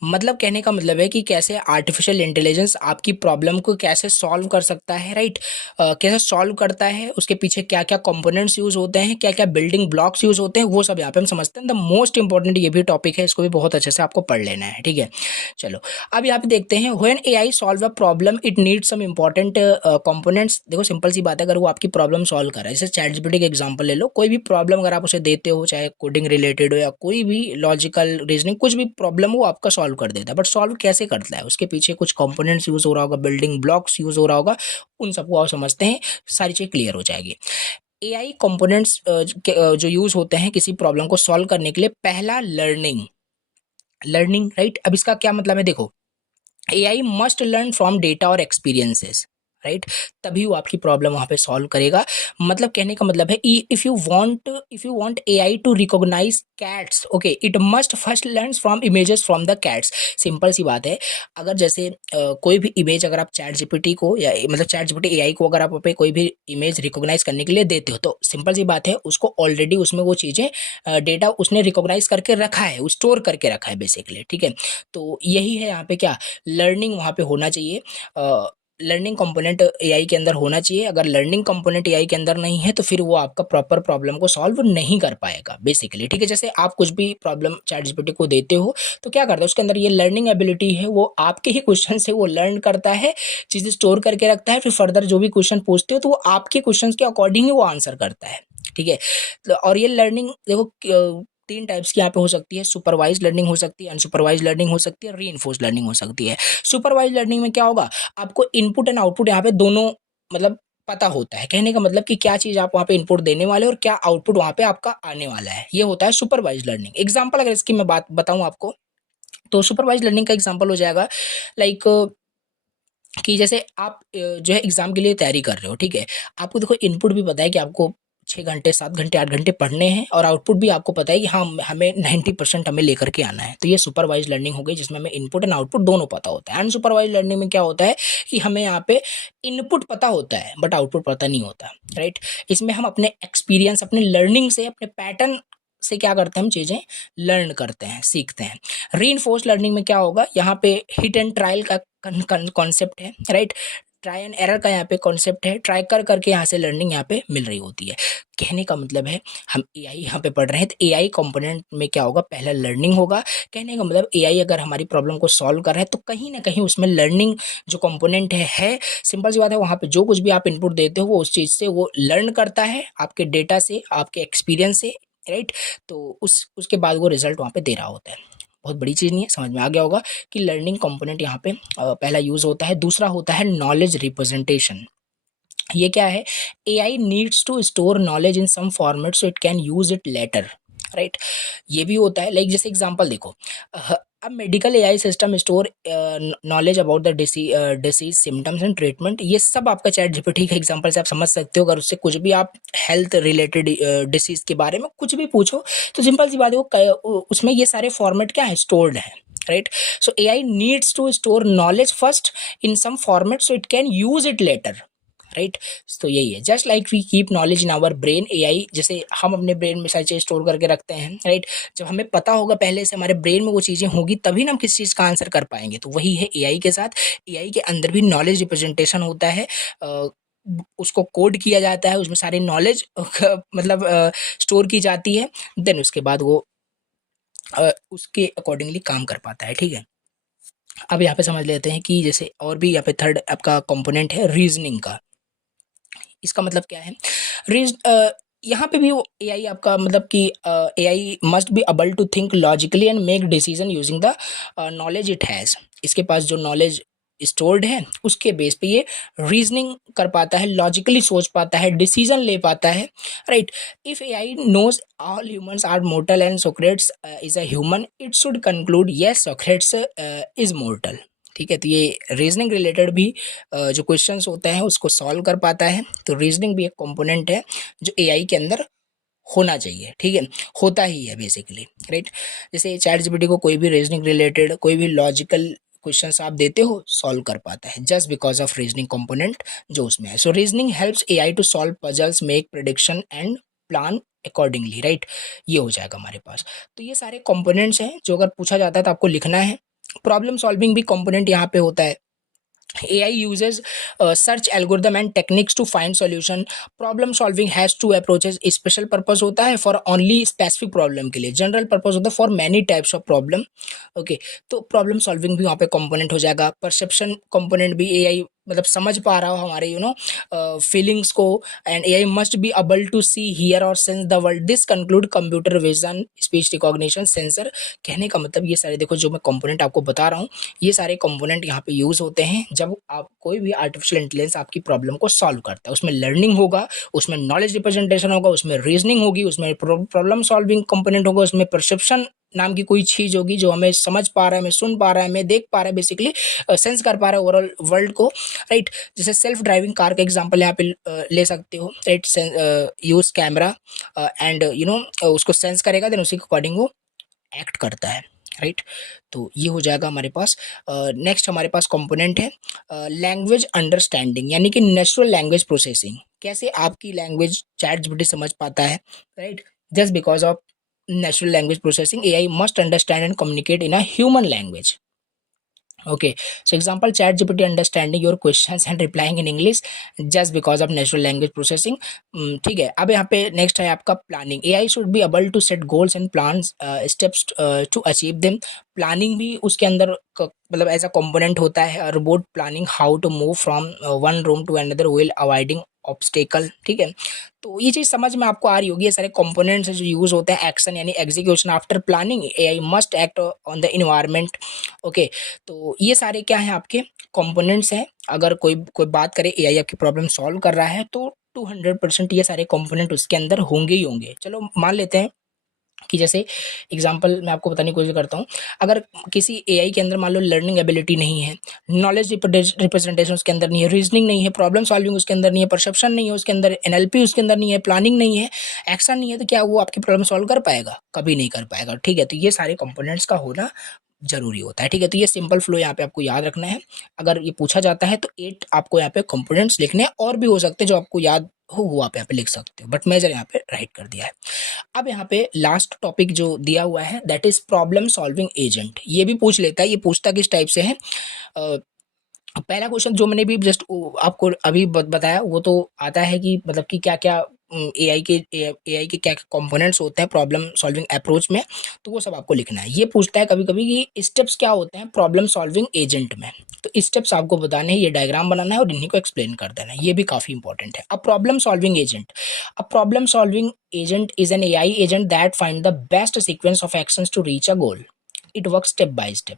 मतलब कहने का मतलब है कि कैसे आर्टिफिशियल इंटेलिजेंस आपकी प्रॉब्लम को कैसे सॉल्व कर सकता है, राइट। कैसे सॉल्व करता है, उसके पीछे क्या क्या कंपोनेंट्स यूज होते हैं, क्या क्या बिल्डिंग ब्लॉक्स यूज होते हैं, वो सब यहाँ पे हम समझते हैं। द मोस्ट इंपॉर्टेंट ये भी टॉपिक है, इसको भी बहुत अच्छे से आपको पढ़ लेना है, ठीक है। चलो अब यहाँ पे देखते हैं, when AI solve a problem it needs some important components. देखो सिंपल सी बात है, अगर वो आपकी प्रॉब्लम सॉल्व कर रहा है, जैसे चैट जीपीटी का एग्जांपल ले लो, कोई भी प्रॉब्लम अगर आप उसे देते हो, चाहे कोडिंग रिलेटेड हो या कोई भी लॉजिकल रीजनिंग, कुछ भी प्रॉब्लम हो आपका सॉल्व कर देता है। बट सॉल्व कैसे करता है, उसके पीछे कुछ कंपोनेंट्स यूज हो रहा होगा, बिल्डिंग ब्लॉक्स यूज हो रहा होगा, उन सबको आप समझते हैं, सारी चीज क्लियर हो जाएगी। एआई कंपोनेंट्स जो यूज होते हैं किसी प्रॉब्लम को सॉल्व करने के लिए, पहला लर्निंग, लर्निंग, राइट। अब इसका क्या मतलब है, देखो AI must learn from data और एक्सपीरियंसेस, राइट। तभी वो आपकी प्रॉब्लम वहां पे सॉल्व करेगा। मतलब कहने का मतलब है, if you want AI to recognize cats, okay, it must first learn from images from the cats. Simple सी बात है, अगर जैसे कोई भी इमेज अगर आप चैट जीपीटी को या मतलब चैट जीपीटी एआई को अगर आप पे कोई भी इमेज रिकॉग्नाइज करने के लिए देते हो, तो सिंपल सी बात है उसको ऑलरेडी उसमें वो चीजें डेटा उसने रिकॉग्नाइज करके रखा है, स्टोर करके रखा है बेसिकली, ठीक है। तो यही है यहाँ पे क्या, लर्निंग वहाँ पे होना चाहिए। लर्निंग कंपोनेंट एआई के अंदर होना चाहिए। अगर लर्निंग कंपोनेंट एआई के अंदर नहीं है तो फिर वो आपका प्रॉपर प्रॉब्लम को सॉल्व नहीं कर पाएगा बेसिकली, ठीक है। जैसे आप कुछ भी प्रॉब्लम चैट जीपीटी को देते हो तो क्या करता है, उसके अंदर ये लर्निंग एबिलिटी है, वो आपके ही क्वेश्चन से वो लर्न करता है, चीजें स्टोर करके रखता है, फिर फर्दर जो भी क्वेश्चन पूछते हो तो वो आपके क्वेश्चन के अकॉर्डिंग ही वो आंसर करता है, ठीक है। तो और ये लर्निंग देखो तीन टाइप्स की यहाँ पे हो सकती है, सुपरवाइज लर्निंग हो सकती है, अनसुपरवाइज लर्निंग हो सकती है, रीइंफोर्स्ड लर्निंग हो सकती है। सुपरवाइज लर्निंग में क्या होगा, आपको इनपुट एंड आउटपुट यहाँ पे दोनों मतलब पता होता है। कहने का मतलब कि क्या चीज आप वहाँ पे इनपुट देने वाले और क्या आउटपुट वहाँ पे आपका आने वाला है, ये होता है सुपरवाइज लर्निंग। एग्जाम्पल अगर इसकी मैं बात बताऊं आपको, तो सुपरवाइज लर्निंग का एग्जाम्पल हो जाएगा लाइक कि जैसे आप जो है एग्जाम के लिए तैयारी कर रहे हो, ठीक है। आपको देखो इनपुट भी पता है कि आपको 6 घंटे 7 घंटे 8 घंटे पढ़ने हैं, और आउटपुट भी आपको पता है कि हाँ हमें 90% हमें लेकर के आना है। तो ये सुपरवाइज लर्निंग हो गई जिसमें हमें इनपुट एंड आउटपुट दोनों पता होता है। अनसुपरवाइज लर्निंग में क्या होता है कि हमें यहाँ पे इनपुट पता होता है बट आउटपुट पता नहीं होता, राइट। इसमें हम अपने एक्सपीरियंस, अपने लर्निंग से, अपने पैटर्न से क्या करते हैं, हम चीजें लर्न करते हैं, सीखते हैं। रीइंफोर्स लर्निंग में क्या होगा, यहाँ पे हिट एंड ट्रायल का कॉन्सेप्ट है, राइट। ट्राई एंड एरर का यहाँ पे कॉन्सेप्ट है, ट्राई कर करके यहाँ से लर्निंग यहाँ पे मिल रही होती है। कहने का मतलब है हम एआई यहाँ पे पढ़ रहे हैं, तो एआई कंपोनेंट में क्या होगा, पहला लर्निंग होगा। कहने का मतलब एआई अगर हमारी प्रॉब्लम को सॉल्व कर रहा है तो कहीं ना कहीं उसमें लर्निंग जो कंपोनेंट है। सिंपल सी बात है, वहाँ पे जो कुछ भी आप इनपुट देते हो वो उस चीज से वो लर्न करता है, आपके डेटा से, आपके एक्सपीरियंस से, राइट। तो उसके बाद वो रिजल्ट वहाँ पे दे रहा होता है। बहुत बड़ी चीज़ नहीं है, समझ में आ गया होगा कि लर्निंग कंपोनेंट यहाँ पे पहला यूज होता है। दूसरा होता है नॉलेज रिप्रेजेंटेशन। ये क्या है, AI needs to store knowledge in some format so it can use it later, right. ये भी होता है, लाइक जैसे एग्जांपल देखो, अब medical AI system store knowledge about the disease symptoms and treatment, ये सब आपका चैट जीपीटी के एग्जांपल से आप समझ सकते हो। अगर उससे कुछ भी आप हेल्थ रिलेटेड डिसीज के बारे में कुछ भी पूछो तो सिंपल सी बात है, उसमें ये सारे फॉर्मेट क्या है, स्टोर्ड है, right. So AI needs to store knowledge first in some format so it can use it later, right. तो यही है, just like we keep knowledge in our brain, AI जैसे हम अपने ब्रेन में सारी चीज़ स्टोर करके रखते हैं, राइट। जब हमें पता होगा पहले से, हमारे ब्रेन में वो चीज़ें होंगी, तभी ना हम किसी चीज़ का आंसर कर पाएंगे। तो वही है एआई के साथ, एआई के अंदर भी नॉलेज रिप्रेजेंटेशन होता है, उसको कोड किया जाता है, उसमें सारी नॉलेज मतलब स्टोर की जाती है, देन उसके बाद वो उसके अकॉर्डिंगली काम कर पाता है, ठीक है। अब यहाँ पे समझ लेते हैं कि जैसे और भी यहाँ पे थर्ड आपका कंपोनेंट है रीजनिंग का। इसका मतलब क्या है, रीज यहाँ पे भी वो एआई आपका मतलब कि AI must be able to think logically and make decision using the knowledge it has. इसके पास जो नॉलेज स्टोर्ड है उसके बेस पे ये रीजनिंग कर पाता है, लॉजिकली सोच पाता है, डिसीजन ले पाता है, right. If AI knows all humans are mortal and Socrates is a human, it should conclude yes Socrates is mortal, ठीक है। तो ये रीजनिंग रिलेटेड भी जो क्वेश्चंस होते हैं उसको सॉल्व कर पाता है। तो रीजनिंग भी एक कंपोनेंट है जो एआई के अंदर होना चाहिए, ठीक है, होता ही है बेसिकली, राइट। जैसे चैट जीपीटी को कोई भी रीजनिंग रिलेटेड कोई भी लॉजिकल क्वेश्चंस आप देते हो, सॉल्व कर पाता है just because of reasoning component जो उसमें है। So reasoning helps AI to solve puzzles, make prediction and plan accordingly, right. ये हो जाएगा हमारे पास। तो ये सारे कंपोनेंट्स हैं जो अगर पूछा जाता है तो आपको लिखना है। प्रॉब्लम सॉल्विंग भी कंपोनेंट यहाँ पे होता है। AI uses search algorithm and techniques to find solution. Problem solving has two approaches. Special purpose होता है for only specific problem के लिए, general purpose होता है for many types of problem. Okay, तो problem solving भी वहाँ पे component हो जाएगा। Perception component भी AI मतलब समझ पा रहा हो हमारे फीलिंग्स को, and AI must be able to see, hear और sense the world. This conclude computer vision, speech recognition, sensor. कहने का मतलब ये सारे देखो जो मैं कंपोनेंट आपको बता रहा हूँ, ये सारे कंपोनेंट यहाँ पे यूज होते हैं जब आप कोई भी आर्टिफिशियल इंटेलिजेंस आपकी प्रॉब्लम को सॉल्व करता है। उसमें लर्निंग होगा, उसमें नॉलेज रिप्रेजेंटेशन होगा, उसमें रीजनिंग होगी, उसमें प्रॉब्लम सॉल्विंग कंपोनेंट होगा, उसमें परसेप्शन नाम की कोई चीज होगी जो हमें समझ पा रहा है, हमें सुन पा रहा है, हमें देख पा रहा है, बेसिकली सेंस कर पा रहा है ओवरऑल वर्ल्ड को, राइट। जैसे सेल्फ ड्राइविंग कार का एग्जांपल यहाँ पे ले सकते हो, राइट। यूज कैमरा एंड उसको सेंस करेगा, देन उसी के अकॉर्डिंग वो एक्ट करता है, राइट। तो ये हो जाएगा हमारे पास। नेक्स्ट हमारे पास कंपोनेंट है लैंग्वेज अंडरस्टैंडिंग, यानी कि नेचुरल लैंग्वेज प्रोसेसिंग। कैसे आपकी लैंग्वेज चैट जीपीटी समझ पाता है, right. Just because of natural language processing, AI must understand and communicate in a human language. Okay, so example ChatGPT understanding your questions and replying in English just because of natural language processing। ठीक है। अब यहाँ पे नेक्स्ट है आपका planning. AI should be able to set goals and plans steps to achieve them। Planning भी उसके अंदर मतलब ऐसा कंपोनेंट होता है। Robot planning how to move from one room to another while avoiding obstacle, ठीक है। तो ये चीज़ समझ में आपको आ रही होगी। ये सारे कंपोनेंट्स जो यूज होते हैं, एक्शन यानी execution after planning, AI must act on the environment. Okay, तो ये सारे क्या हैं आपके कंपोनेंट्स हैं। अगर कोई कोई बात करे एआई आपकी प्रॉब्लम सॉल्व कर रहा है तो 200% ये सारे कंपोनेंट उसके अंदर होंगे ही होंगे। चलो मान लेते हैं कि जैसे एग्जांपल मैं आपको बताने की कोशिश करता हूँ। अगर किसी एआई के अंदर मान लो लर्निंग एबिलिटी नहीं है, नॉलेज रिप्रेजेंटेशन उसके अंदर नहीं है, रीजनिंग नहीं है, प्रॉब्लम सॉल्विंग उसके अंदर नहीं है, परसेप्शन नहीं है उसके अंदर, एनएलपी उसके अंदर नहीं है, प्लानिंग नहीं है, एक्शन नहीं है, तो क्या वो आपकी प्रॉब्लम सॉल्व कर पाएगा? कभी नहीं कर पाएगा, ठीक है। तो ये सारे कंपोनेंट्स का होना जरूरी होता है, ठीक है। तो ये सिंपल फ्लो यहाँ पे आपको याद रखना है। अगर ये पूछा जाता है तो 8 आपको यहाँ पे कंपोनेंट्स लिखने हैं, और भी हो सकते हैं जो आपको याद हो वो आप यहाँ पे लिख सकते हो, बट मेजर यहाँ पे राइट कर दिया है। अब यहाँ पे लास्ट टॉपिक जो दिया हुआ है that is problem solving agent. ये भी पूछ लेता है। ये पूछता किस टाइप से है, पहला क्वेश्चन जो मैंने भी जस्ट आपको अभी बताया वो तो आता है कि मतलब कि क्या क्या एआई के क्या कंपोनेंट्स होते हैं प्रॉब्लम सॉल्विंग अप्रोच में, तो वो सब आपको लिखना है। ये पूछता है कभी कभी कि स्टेप्स क्या होते हैं प्रॉब्लम सॉल्विंग एजेंट में, तो स्टेप्स आपको बताने हैं, ये डायग्राम बनाना है और इन्हीं को एक्सप्लेन कर देना है। ये भी काफी इंपॉर्टेंट है। अब problem solving agent, a problem solving agent is an AI agent that find the best sequence of actions to reach a goal. It work step by step.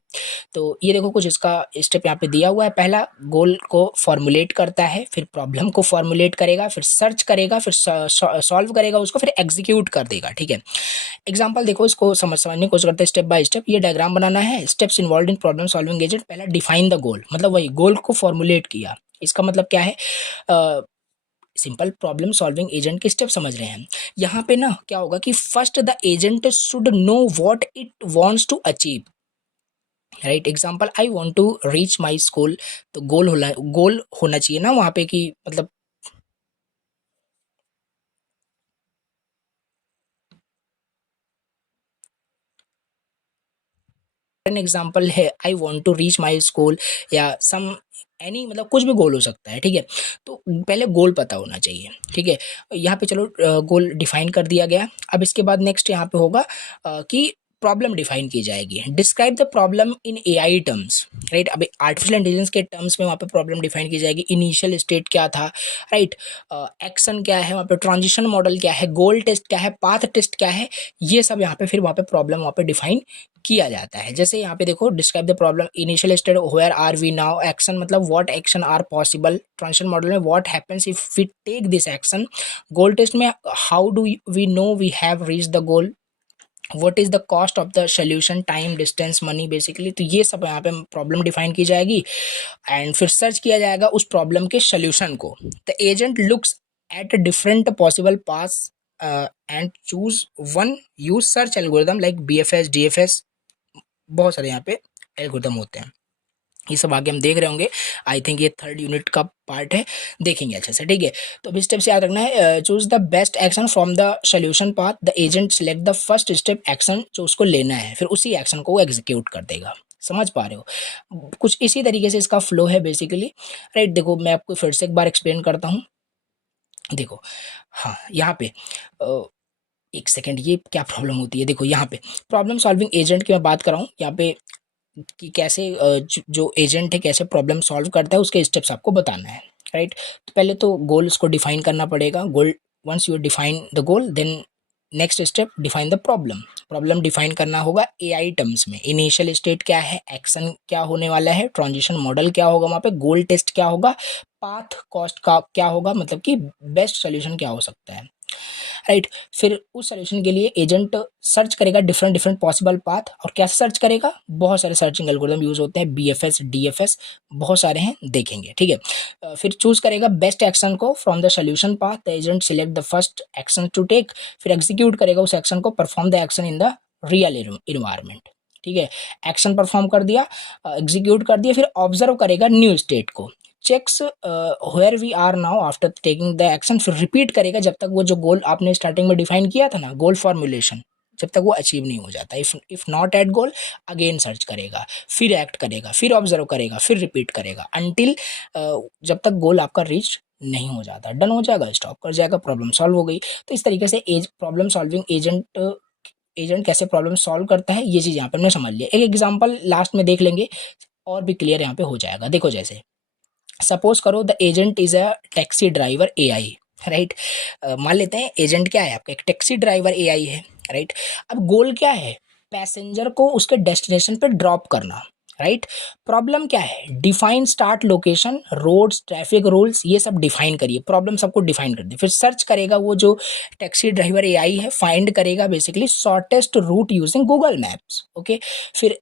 तो ये देखो कुछ इसका स्टेप यहाँ पे दिया हुआ है। पहला गोल को फॉर्मुलेट करता है, फिर प्रॉब्लम को फॉर्मुलेट करेगा, फिर सर्च करेगा, फिर सॉल्व करेगा उसको, फिर एग्जीक्यूट कर देगा। ठीक है, एग्जांपल देखो, इसको समझने की कोशिश करते हैं स्टेप बाय स्टेप। ये डायग्राम बनाना है, steps involve in problem solving agent. पहला डिफाइन द गोल, मतलब वही गोल को फॉर्मुलेट किया। इसका मतलब क्या है, सिंपल प्रॉब्लम सॉल्विंग एजेंट के स्टेप समझ रहे हैं। यहाँ पे ना क्या होगा कि first the agent should know what it wants to achieve, right. Example, I want to reach my school. तो गोल होना चाहिए ना वहाँ पे कि मतलब एग्जाम्पल है I want to reach my school या सम एनी, मतलब कुछ भी गोल हो सकता है। ठीक है, तो पहले गोल पता होना चाहिए। ठीक है, यहाँ पे चलो गोल डिफाइन कर दिया गया। अब इसके बाद नेक्स्ट यहाँ पे होगा कि प्रॉब्लम डिफाइन की जाएगी। Describe the problem in AI terms, right. अब आर्टिफिशियल इंटेलिजेंस के टर्म्स में वहाँ पे प्रॉब्लम डिफाइन की जाएगी। इनिशियल स्टेट क्या था, राइट, एक्शन क्या है, वहाँ पे ट्रांजिशन मॉडल क्या है, गोल टेस्ट क्या है, पाथ टेस्ट क्या है, ये सब यहाँ पे फिर वहाँ पे प्रॉब्लम वहाँ पे डिफाइन किया जाता है। जैसे यहाँ पे देखो, describe the problem, initial state where are we now, action मतलब what action are possible, transition model में what happens if we take this action, goal test में how do we know we have reach the goal, what is the cost of the solution, time, distance, money basically. तो ये सब यहाँ पे प्रॉब्लम डिफाइन की जाएगी एंड फिर सर्च किया जाएगा उस प्रॉब्लम के सोल्यूशन को। The agent looks at different possible paths and choose one, use search algorithm like BFS, DFS, बहुत सारे यहाँ पे एल्गोरिथम होते हैं। ये सब आगे हम देख रहे होंगे। आई थिंक ये थर्ड यूनिट का पार्ट है, देखेंगे अच्छे से। ठीक है, तो अभी स्टेप से याद रखना है, choose the best action from the solution path, the agent select the first step action जो उसको लेना है, फिर उसी एक्शन को वो एग्जीक्यूट कर देगा। समझ पा रहे हो, कुछ इसी तरीके से इसका फ्लो है बेसिकली, राइट। देखो मैं आपको फिर से एक बार एक्सप्लेन करता हूँ। देखो, हाँ यहाँ पे एक सेकेंड, ये क्या प्रॉब्लम होती है। देखो यहाँ पे प्रॉब्लम सॉल्विंग एजेंट की मैं बात कर रहा हूँ यहाँ पे कि कैसे जो एजेंट है कैसे प्रॉब्लम सॉल्व करता है, उसके स्टेप्स आपको बताना है, राइट। तो पहले तो गोल उसको डिफाइन करना पड़ेगा। Goal, once you define the goal, then next step define the problem. Problem define करना होगा एआई टर्म्स में। इनिशियल स्टेट क्या है, एक्शन क्या होने वाला है, ट्रांजिशन मॉडल क्या होगा वहाँ पे, गोल टेस्ट क्या होगा, पाथ कॉस्ट का क्या होगा, मतलब कि बेस्ट सोल्यूशन क्या हो सकता है, राइट। फिर उस सोल्यूशन के लिए एजेंट सर्च करेगा डिफरेंट डिफरेंट पॉसिबल पाथ। और कैसे सर्च करेगा, बहुत सारे सर्चिंग एल्गोरिथम यूज होते हैं, बीएफएस, डीएफएस, बहुत सारे हैं, देखेंगे। ठीक है, फिर चूज करेगा बेस्ट एक्शन को from the solution path, the agent select the first action to take, फिर एग्जीक्यूट करेगा उस एक्शन को, perform the action in the real environment. ठीक है, एक्शन परफॉर्म कर दिया, एग्जीक्यूट कर दिया, फिर ऑब्जर्व करेगा न्यू स्टेट को, checks where we are now after taking the action, फिर रिपीट करेगा जब तक वो जो गोल आपने स्टार्टिंग में डिफाइन किया था ना, गोल फॉर्मुलेशन, जब तक वो अचीव नहीं हो जाता। If not at goal, again search करेगा, फिर एक्ट करेगा, फिर ऑब्जर्व करेगा, फिर रिपीट करेगा अंटिल जब तक गोल आपका रीच नहीं हो जाता। डन हो जाएगा, स्टॉप कर जाएगा, प्रॉब्लम सॉल्व हो गई। तो इस तरीके से प्रॉब्लम सॉल्विंग एजेंट कैसे प्रॉब्लम सॉल्व करता है, ये चीज़ यहाँ पे हमने समझ लिया। एक एग्जाम्पल लास्ट में देख लेंगे और भी क्लियर यहाँ पे हो जाएगा। देखो, जैसे सपोज करो the agent is a taxi driver AI, right. मान लेते हैं एजेंट क्या है आपका, एक टैक्सी ड्राइवर एआई है, राइट। अब गोल क्या है, पैसेंजर को उसके डेस्टिनेशन पे ड्रॉप करना, राइट। प्रॉब्लम क्या है, define start location, roads, traffic rules, ये सब डिफाइन करिए, प्रॉब्लम सबको डिफाइन कर दिए। फिर सर्च करेगा वो जो टैक्सी ड्राइवर एआई है, फाइंड करेगा basically shortest route using Google maps, okay. फिर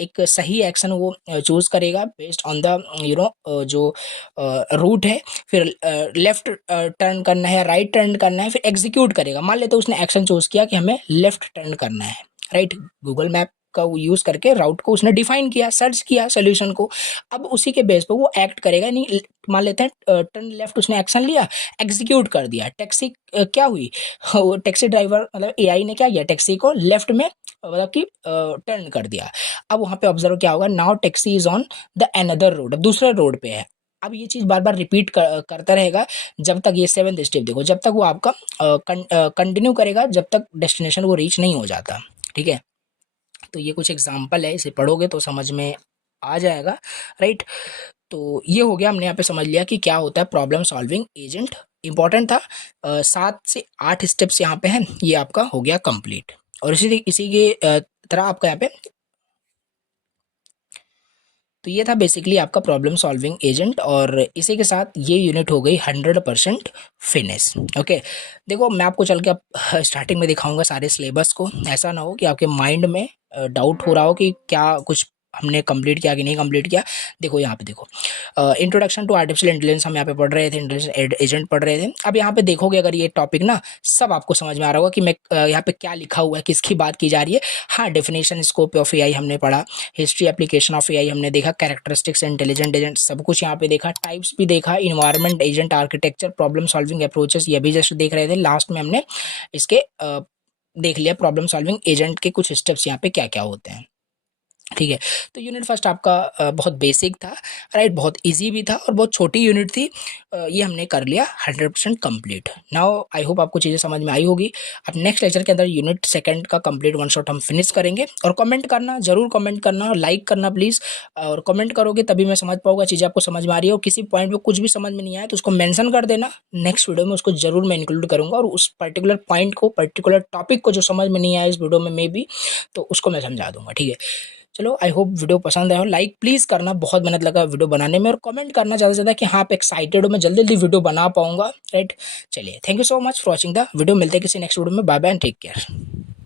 एक सही एक्शन वो चूज करेगा बेस्ड ऑन द जो रूट है, फिर लेफ्ट टर्न करना है, राइट टर्न करना है, फिर एग्जीक्यूट करेगा। मान लेते उसने एक्शन चूज किया कि हमें लेफ्ट टर्न करना है, राइट। गूगल मैप का वो यूज करके राउट को उसने डिफाइन किया, सर्च किया सोल्यूशन को। अब उसी के बेस पे वो एक्ट करेगा, नहीं मान लेते हैं टर्न लेफ्ट उसने एक्शन लिया, एग्जीक्यूट कर दिया, टैक्सी क्या हुई, वो टैक्सी ड्राइवर मतलब एआई ने क्या किया, टैक्सी को लेफ्ट में मतलब कि टर्न कर दिया। अब वहाँ पे ऑब्जर्व क्या होगा, now taxi is on the another road, दूसरे रोड पे है। अब ये चीज़ बार बार रिपीट करता रहेगा जब तक, ये सेवंथ स्टेप देखो, जब तक वो आपका कंटिन्यू करेगा, जब तक डेस्टिनेशन वो रीच नहीं हो जाता। ठीक है, तो ये कुछ एग्जाम्पल है, इसे पढ़ोगे तो समझ में आ जाएगा, राइट। तो ये हो गया, हमने यहाँ पे समझ लिया कि क्या होता है प्रॉब्लम सॉल्विंग एजेंट। इंपॉर्टेंट था, 7 से 8 स्टेप्स यहाँ पे हैं, ये आपका हो गया कंप्लीट। और इसी के तरह आपका यहाँ पे तो ये था बेसिकली आपका प्रॉब्लम सॉल्विंग एजेंट और इसी के साथ ये यूनिट हो गई 100% फिनिश। ओके, देखो मैं आपको चल के अब स्टार्टिंग में दिखाऊंगा सारे सिलेबस को, ऐसा ना हो कि आपके माइंड में डाउट हो रहा हो कि क्या कुछ हमने कंप्लीट किया कि नहीं कंप्लीट किया। देखो यहाँ पे देखो, इंट्रोडक्शन टू आर्टिफिशियल इंटेलिजेंस हम यहाँ पे पढ़ रहे थे, इंटेलिजेंस एजेंट पढ़ रहे थे। अब यहाँ पे देखोगे अगर ये टॉपिक ना सब आपको समझ में आ रहा होगा कि मैं यहाँ पे क्या लिखा हुआ है, किसकी बात की जा रही है। हाँ, डेफिनेशन स्कोप ऑफ एआई हमने पढ़ा, हिस्ट्री एप्लीकेशन ऑफ एआई हमने देखा, कैरेक्टरिस्टिक्स इंटेलिजेंट एजेंट सब कुछ यहाँ पे देखा, टाइप्स भी देखा, environment agent architecture, problem solving approaches ये भी जस्ट देख रहे थे। लास्ट में हमने इसके देख लिया प्रॉब्लम सॉल्विंग एजेंट के कुछ स्टेप्स यहाँ पे क्या क्या होते हैं। ठीक है, तो यूनिट फर्स्ट आपका बहुत बेसिक था, राइट, बहुत इजी भी था और बहुत छोटी यूनिट थी। ये हमने कर लिया 100% कंप्लीट। नाउ आई होप आपको चीज़ें समझ में आई होगी। अब नेक्स्ट लेक्चर के अंदर यूनिट सेकंड का कंप्लीट वन शॉट हम फिनिश करेंगे। और कमेंट करना, जरूर कमेंट करना और लाइक करना प्लीज़। और कमेंट करोगे तभी मैं समझ पाऊंगा चीज़ें आपको समझ में आ रही है। और किसी पॉइंट पे कुछ भी समझ में नहीं आया तो उसको मेंशन कर देना, नेक्स्ट वीडियो में उसको जरूर मैं इंक्लूड करूँगा। और उस पर्टिकुलर पॉइंट को, पर्टिकुलर टॉपिक को जो समझ में नहीं आया इस वीडियो में मे बी, तो उसको मैं समझा दूंगा। ठीक है, चलो आई होप वीडियो पसंद आया हो। लाइक प्लीज़ करना, बहुत मेहनत लगा वीडियो बनाने में। और कमेंट करना ज़्यादा से ज़्यादा कि हाँ आप एक्साइटेड हो, मैं जल्दी जल्दी वीडियो बना पाऊंगा, राइट। चलिए, thank you so much for watching the video. मिलते हैं किसी नेक्स्ट वीडियो में। Bye bye and take care.